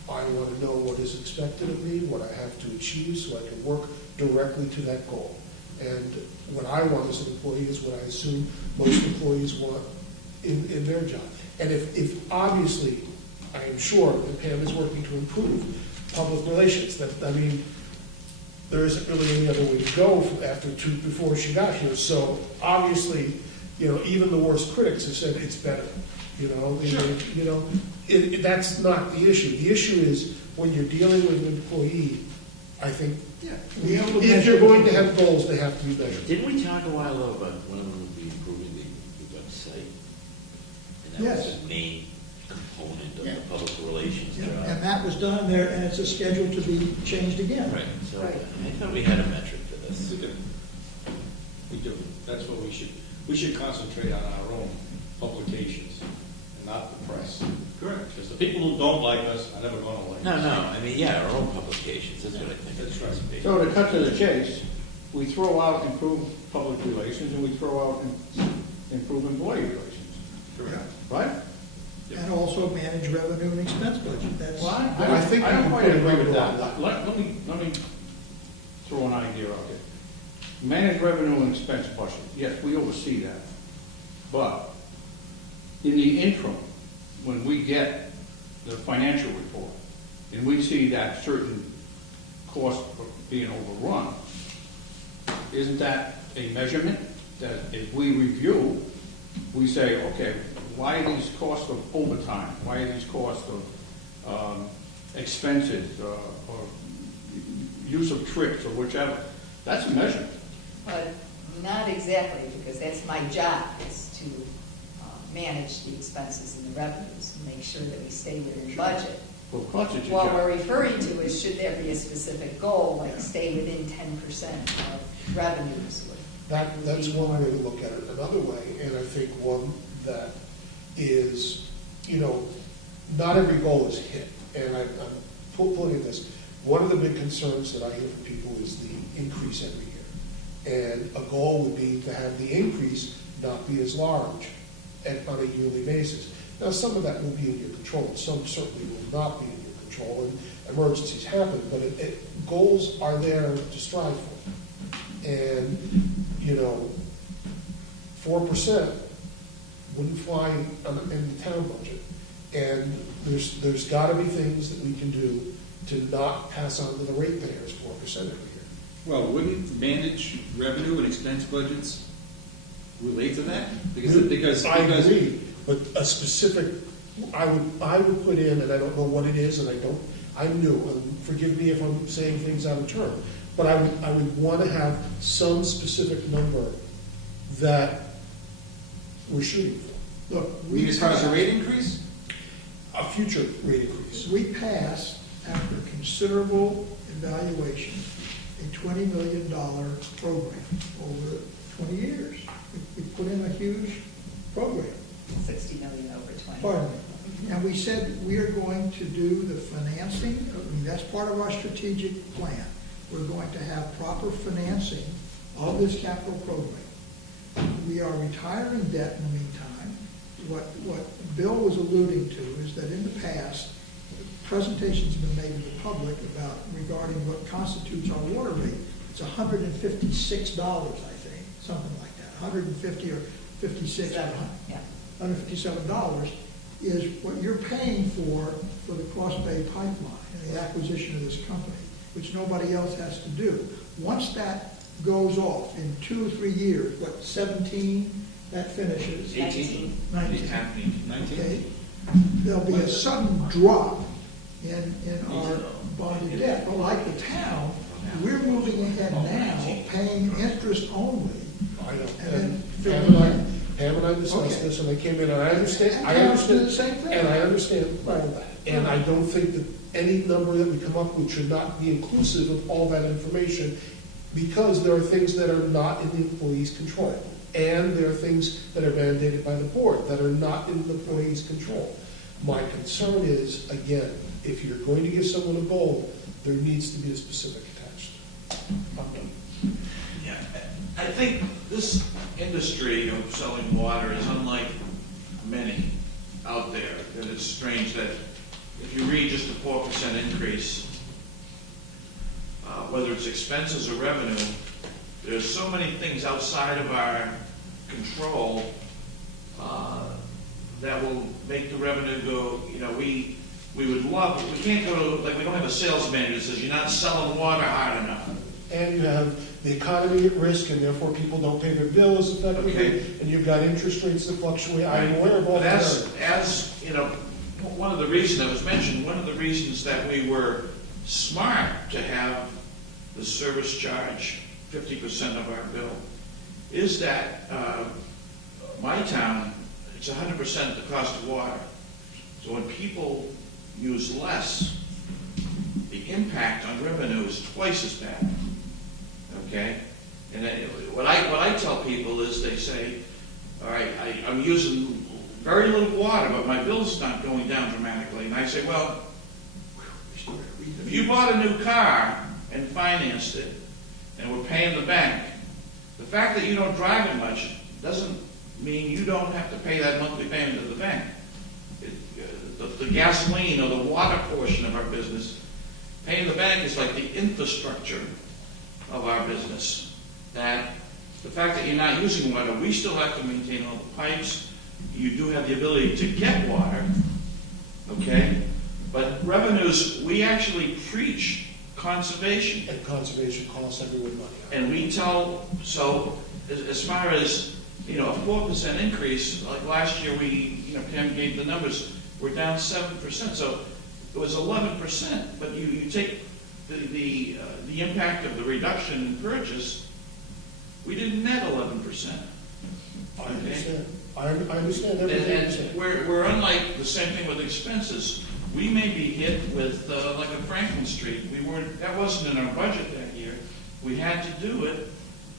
I want to know what is expected of me, what I have to achieve, so I can work directly to that goal. And what I want as an employee is what I assume most employees want in their job. And if obviously, I am sure that Pam is working to improve public relations, there isn't really any other way to go before she got here. So obviously, even the worst critics have said it's better. Sure. That's not the issue. The issue is when you're dealing with an employee, I think if you're going to have goals, they have to be measured. Didn't we talk a while ago about one of them would be improving the website? And that was the main component of the public relations job. And that was done there, and it's scheduled to be changed again. Right, so Right. I thought we had a metric for this. We do. That's what we should concentrate on our own publications and not the press. Correct. Because the people who don't like us are never going to like us. No, our own publications, that's what I think. That's it needs to be. So to cut to the chase, we throw out improved public relations and we throw out improved employee relations, Correct. right? And also manage revenue and expense budget. That's. Well, I think I don't you quite put it agree with right that. on. Let me throw an idea out there. Manage revenue and expense budget, yes, we oversee that. But in the interim, when we get the financial report and we see that certain costs are being overrun, isn't that a measurement that if we review, we say, okay, why are these costs of overtime? Why are these costs of expenses or use of trips or whichever? That's a measurement. But not exactly, because that's my job, is to manage the expenses and the revenues and make sure that we stay within budget. Well, of course it's your What job. we're referring to is, should there be a specific goal, like stay within 10% of revenues? That's one way to look at it. Another way, and I think one that is, not every goal is hit. And I'm putting this, one of the big concerns that I hear from people is the increase every year. And a goal would be to have the increase not be as large on a yearly basis. Now, some of that will be in your control, and some certainly will not be in your control, and emergencies happen, but goals are there to strive for. And, 4% wouldn't fly in the town budget. And there's got to be things that we can do to not pass on to the ratepayers 4% every year. Well, wouldn't manage revenue and expense budgets relate to that? Because I agree, but a specific, I would put in, and I don't know what it is, and I'm new, and forgive me if I'm saying things out of turn, but I would want to have some specific number that we're shooting for. Look, as far as a rate increase? A future rate increase. We passed, after considerable evaluation, a $20 million program over 20 years. We put in a huge program. 60 million over 20. Pardon me. And we said we are going to do the financing. That's part of our strategic plan. We're going to have proper financing of this capital program. We are retiring debt in the meantime. What Bill was alluding to is that in the past, presentations have been made to the public regarding what constitutes our water rate. It's $156, I think, something like that. 150 or 56, Yeah. $157 is what you're paying for the Cross Bay Pipeline and the acquisition of this company. which nobody else has to do. Once that goes off in 2 or 3 years, what, 17, that finishes? 18. 19. 19? Okay, there'll be a sudden drop in our bonded debt. But like the town, we're moving ahead now, paying interest only. I know. And then Pam and I discussed Okay. this, and they came in, and I understand, And I towns do understand. the same thing. And I understand all of that. And I don't think that any number that we come up with should not be inclusive of all that information, because there are things that are not in the employee's control. And there are things that are mandated by the board that are not in the employee's control. My concern is, again, if you're going to give someone a goal, there needs to be a specific attached. I'm done. Yeah, I think this industry of selling water is unlike many out there. That it's strange that if you read just a 4% increase, whether it's expenses or revenue, there's so many things outside of our control that will make the revenue go. You know, we would love, we can't go to, like, we don't have a sales manager that says you're not selling water hard enough. And you have the economy at risk, and therefore people don't pay their bills effectively, Okay. and you've got interest rates that fluctuate. I'm aware of all But that. as you know, one of the reasons that was mentioned, one of the reasons that we were smart to have the service charge 50% of our bill is that my town, it's 100% the cost of water. So when people use less, the impact on revenue is twice as bad. Okay? And what I tell people is, they say, all right, I'm using very little water, but my bill's not going down dramatically. And I say, well, if you bought a new car and financed it, and we're paying the bank, the fact that you don't drive it much doesn't mean you don't have to pay that monthly payment to the bank. The gasoline or the water portion of our business, paying the bank is like the infrastructure of our business. That the fact that you're not using water, we still have to maintain all the pipes. You do have the ability to get water, okay? But revenues, we actually preach conservation. And conservation costs everyone money. And we tell, so as far as, you know, a 4% increase, like last year Pam gave the numbers, we're down 7%. So it was 11%, but you take the impact of the reduction in purchase, we didn't net 11%. I understand. I understand everything you're saying. And we're unlike the same thing with expenses. We may be hit with, like a Franklin Street. That wasn't in our budget that year. We had to do it,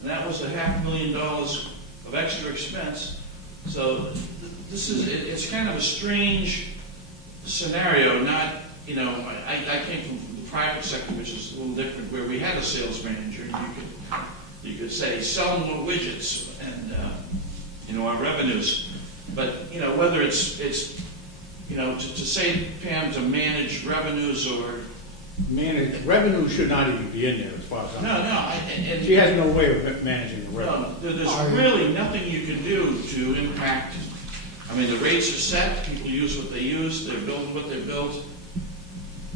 and that was $500,000 of extra expense. So it's kind of a strange scenario. Not, you know, I came from the private sector, which is a little different, where we had a sales manager. You could say, sell more widgets, and you know, our revenues. But you know, whether it's you know, to say, Pam, to manage revenues or Revenue should not even be in there as far as I'm no, She has no way of managing the revenue. no, there's really nothing you can do to impact. I mean, the rates are set, people use what they use, they're building what they build.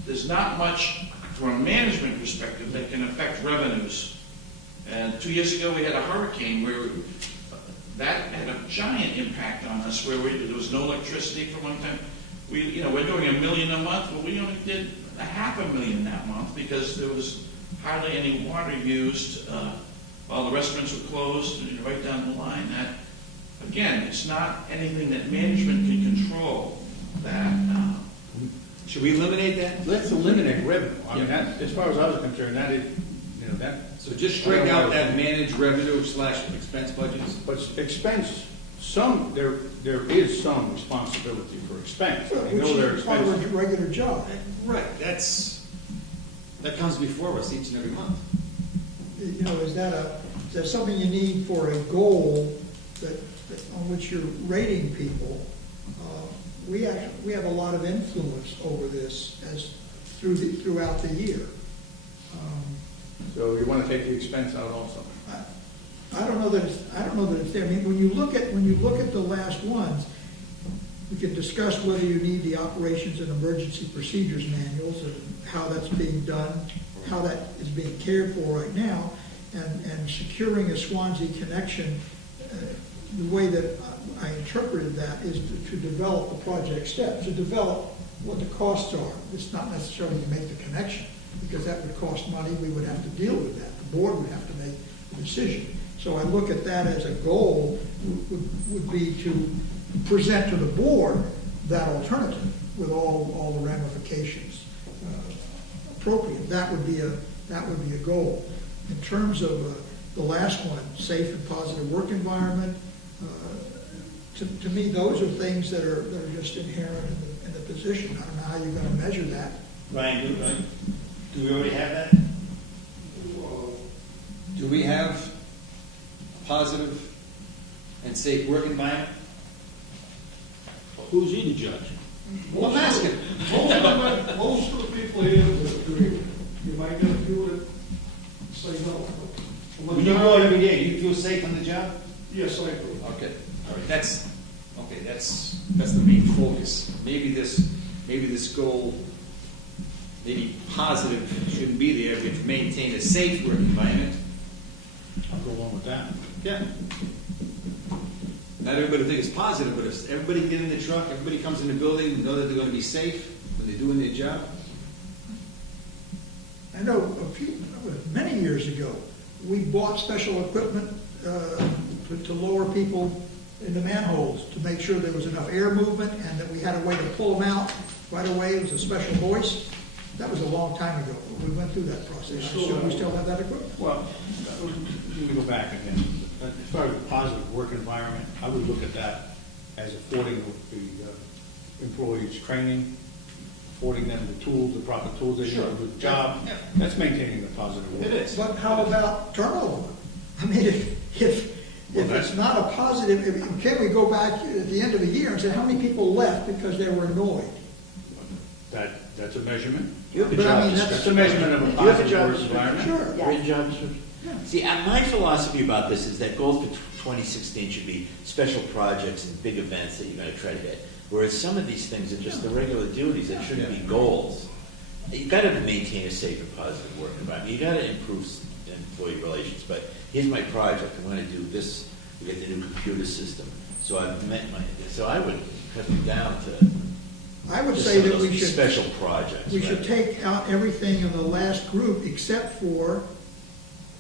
There's not much from a management perspective that can affect revenues. And 2 years ago, we had a hurricane where that had a giant impact on us, where there was no electricity for a long time. We're doing $1 million a month, but we only did $500,000 that month because there was hardly any water used while the restaurants were closed, and right down the line. That, again, it's not anything that management can control. That Should we eliminate that? Let's eliminate revenue. I mean, that, as far as I was concerned, that is, you know, that. So just strike out that managed revenue / expense budgets? But expense, there is some responsibility for expense. I know there are Which is part of expenses. a regular job. Right, that comes before us each and every month. You know, is that something you need for a goal that on which you're rating people? We have a lot of influence over this throughout the year. So you want to take the expense out also? I don't know that it's there. I mean, when you look at the last ones, we can discuss whether you need the operations and emergency procedures manuals and how that's being done. how that is being cared for right now, and securing a Swansea connection, the way that I interpreted that is to develop the project steps, to develop what the costs are. It's not necessarily to make the connection, because that would cost money, we would have to deal with that. The board would have to make a decision. So I look at that as a goal, would be to present to the board that alternative with all the ramifications appropriate. That would be a goal. In terms of the last one, safe and positive work environment, to me, those are things that are just inherent in the position. I don't know how you're going to measure that. Ryan, do we already have that? Do we have a positive and safe work environment? Who's he the judge? Well, I'm asking. Most of the people here would agree with it. You might get a few that say no. When you go out every day, do you feel safe on the job? Yes, I do. Okay, all right, that's the main focus. Maybe this goal, maybe positive shouldn't be there, but maintain a safe work environment. I'll go along with that. Yeah. Not everybody think it's positive, but if everybody get in the truck, everybody comes in the building, know that they're gonna be safe when they're doing their job. I know many years ago, we bought special equipment to lower people into manholes, to make sure there was enough air movement and that we had a way to pull them out right away. It was a special hoist. That was a long time ago. We went through that process. I assume we still have that equipment. Well, let me go back again. As far as a positive work environment, I would look at that as affording the employees training, affording them the tools, the proper tools they need to do the job. Yeah. That's maintaining the positive work. It is. But how about turnover? I mean, if it's not a positive, can we go back at the end of the year and say how many people left because they were annoyed? That's a measurement. You have a But I job mean, That's a measurement of a You have a positive job work environment. Sure. Written job description? Yeah. See, my philosophy about this is that goals for 2016 should be special projects and big events that you're going to try to hit. Whereas some of these things are just the regular duties that shouldn't be goals. You got to maintain a safe and positive work environment. You got to improve employee relations. But here's my project. I'm going to do this. We get the new computer system. So I would cut them down to. I would just say some of that those we should. special projects. We right? should take out everything in the last group except for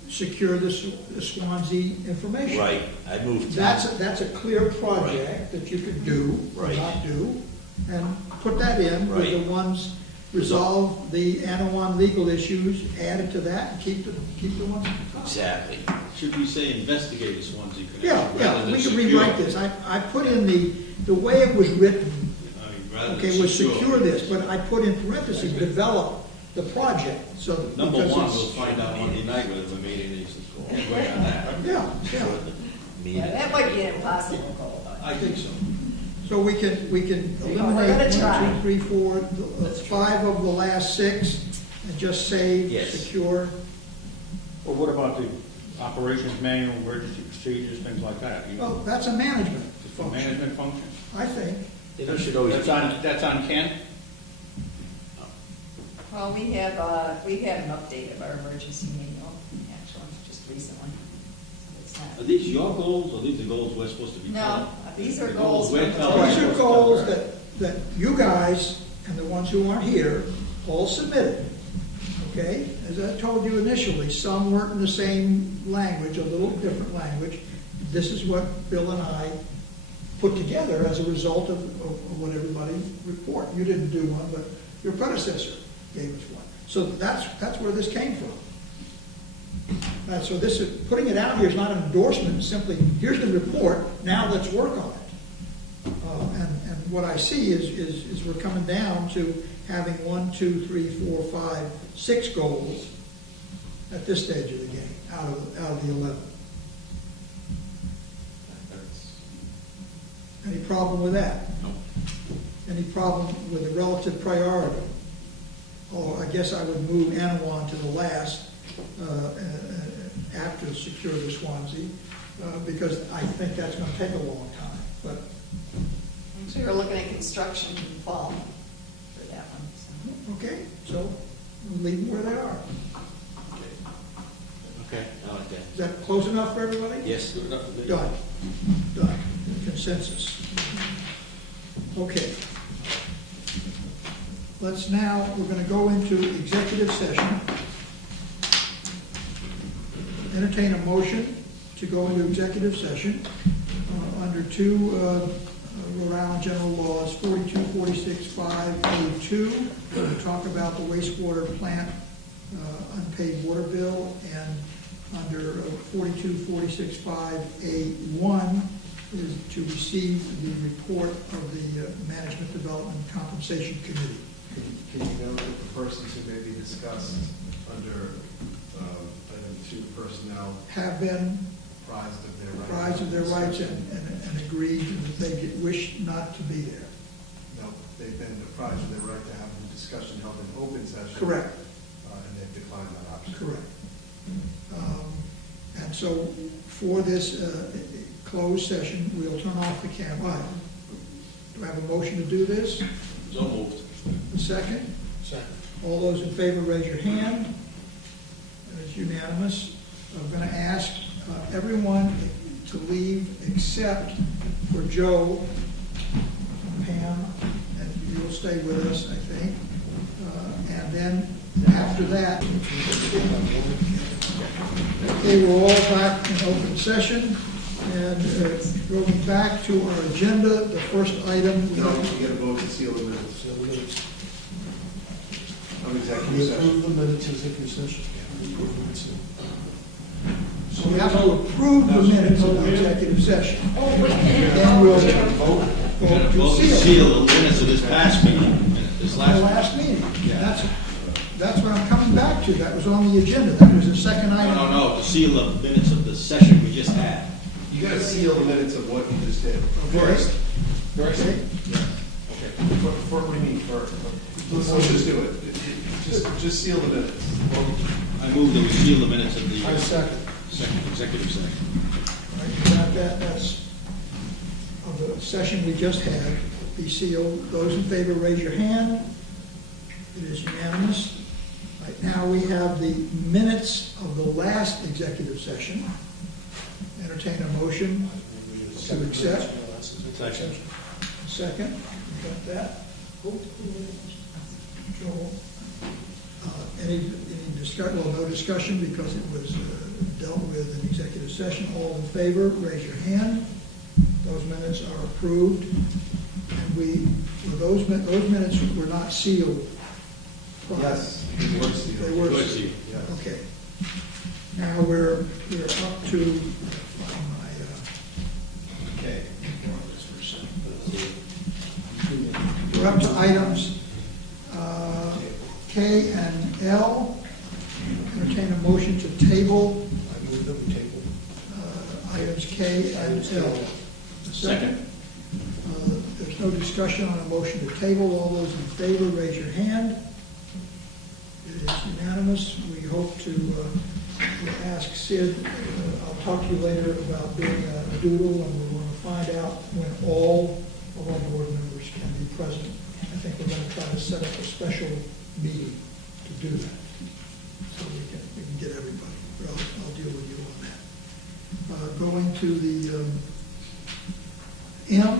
secure the Swansea information. Right. I moved. That's a clear project that you could do or Right. not do, and put that in with Right. the ones, resolve the Anawan legal issues, add it to that, and keep the ones at the top. Exactly. Should we say investigate a Swansea connection? Yeah, rather than we can secure? rewrite this. I put in the way it was written, I mean, rather than okay, was secure this, but I put in parentheses, develop the project, so. Number because one, it's- we'll find out Monday night whether we made any headway on that. Yeah, yeah. Yeah, that might be an impossible goal. I think so. So we can We're gonna eliminate try. 1, 2, 3, 4, 5 of the last 6, and just save, Yes. secure. Well, what about the operations manual, emergency procedures, things like that? You know, Well, that's a management it's a function, management function. I think. They should always. That's on Ken? Well, we had an update of our emergency manual, actually, just recently. It's not- Are these your goals, or are these the goals we're supposed to be No, following? these are The goals we're from the telling These you. are goals that you guys and the ones who aren't here all submitted, okay? As I told you initially, some weren't in the same language, a little different language. This is what Bill and I put together as a result of what everybody report. You didn't do one, but your predecessor gave us one. So that's where this came from. So this is, putting it out here is not an endorsement, it's simply, here's the report, now let's work on it. And what I see is we're coming down to having 1, 2, 3, 4, 5, 6 goals at this stage of the game, out of the 11. Any problem with that? No. Any problem with the relative priority? Oh, I guess I would move Anawan to the last after secure the Swansea, because I think that's going to take a long time. But So you're looking at construction in the fall for that one. So. okay, so We'll leave them where they are. Okay, I like that. Is that close enough for everybody? Yes. Good enough for me. Done. Done. Consensus. Okay. Let's now, we're going to go into executive session. Entertain a motion to go into executive session under two Rhode Island General Laws, 42465A2, to talk about the wastewater plant unpaid water bill, and under 42465A1 is to receive the report of the Management Development Compensation Committee. Can you note that the persons who may be discussed under item 2 personnel Have been apprised apprised of their rights and agreed that they wish not to be there. No, they've been apprised of their right to have the discussion held in open session. Correct. And they've declined that option. Correct. And so for this closed session, we'll turn off the camera. Do I have a motion to do this? So moved. A second? Second. All those in favor, raise your hand. It's unanimous. I'm going to ask everyone to leave except for Joe, Pam, and you'll stay with us, I think. And then after that, okay, we're all back in open session. And going back to our agenda, the first item. No, we get a vote to seal the minutes. Of executive We session. approve the minutes as executive session. So we have to approve the minutes of the executive session. Oh, wait a minute. Then we'll We're gonna vote to seal the minutes of this past meeting, this The last. last meeting. That's what I'm coming back to. That was on the agenda. That was the second item. No, to seal the minutes of the session we just had. You gotta seal the minutes of what you just did. First. First? Okay. What do you mean first? Let's just do it. Just seal the minutes. I move that we seal the minutes of the I second. executive session. All right, you got that? That's of the session we just had. Be sealed. Those in favor, raise your hand. It is unanimous. Right now, we have the minutes of the last executive session. Entertain a motion to accept. Second. Second. You got that? Joel. Any discussion? Well, no discussion because it was dealt with in executive session. All in favor, raise your hand. Those minutes are approved. And those minutes were not sealed. Yes, they were sealed. They were Good, sealed. Yes. Okay. Now we're up to Okay. we're up to items K and L. Entertain a motion to table I move that we table. items K and L. A second. There's no discussion on a motion to table. All those in favor, raise your hand. It is unanimous. We hope to we'll ask Sid, I'll talk to you later about doing a doodle, and we're going to find out when all of our board members can be present. I think we're going to try to set up a special meeting to do that, so we can get everybody. But I'll deal with you on that. Going to the M,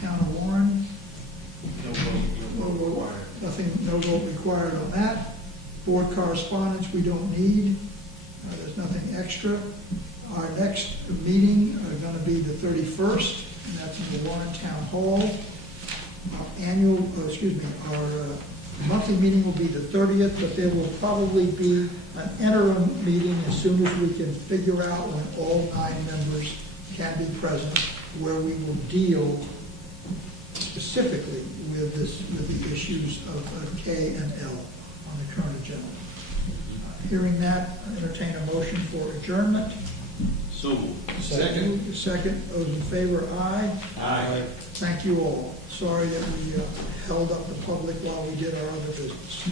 Town of Warren. No vote required. Nothing, no vote required on that. Board correspondence, we don't need. There's nothing extra. Our next meeting are going to be the 31st, and that's in the Warren Town Hall. Our monthly meeting will be the 30th, but there will probably be an interim meeting as soon as we can figure out when all 9 members can be present, where we will deal specifically with the issues of K and L on the current agenda. Hearing that, I entertain a motion for adjournment. So moved. Second. Second. Those in favor, aye. Aye. Thank you all. Sorry that we held up the public while we did our other business.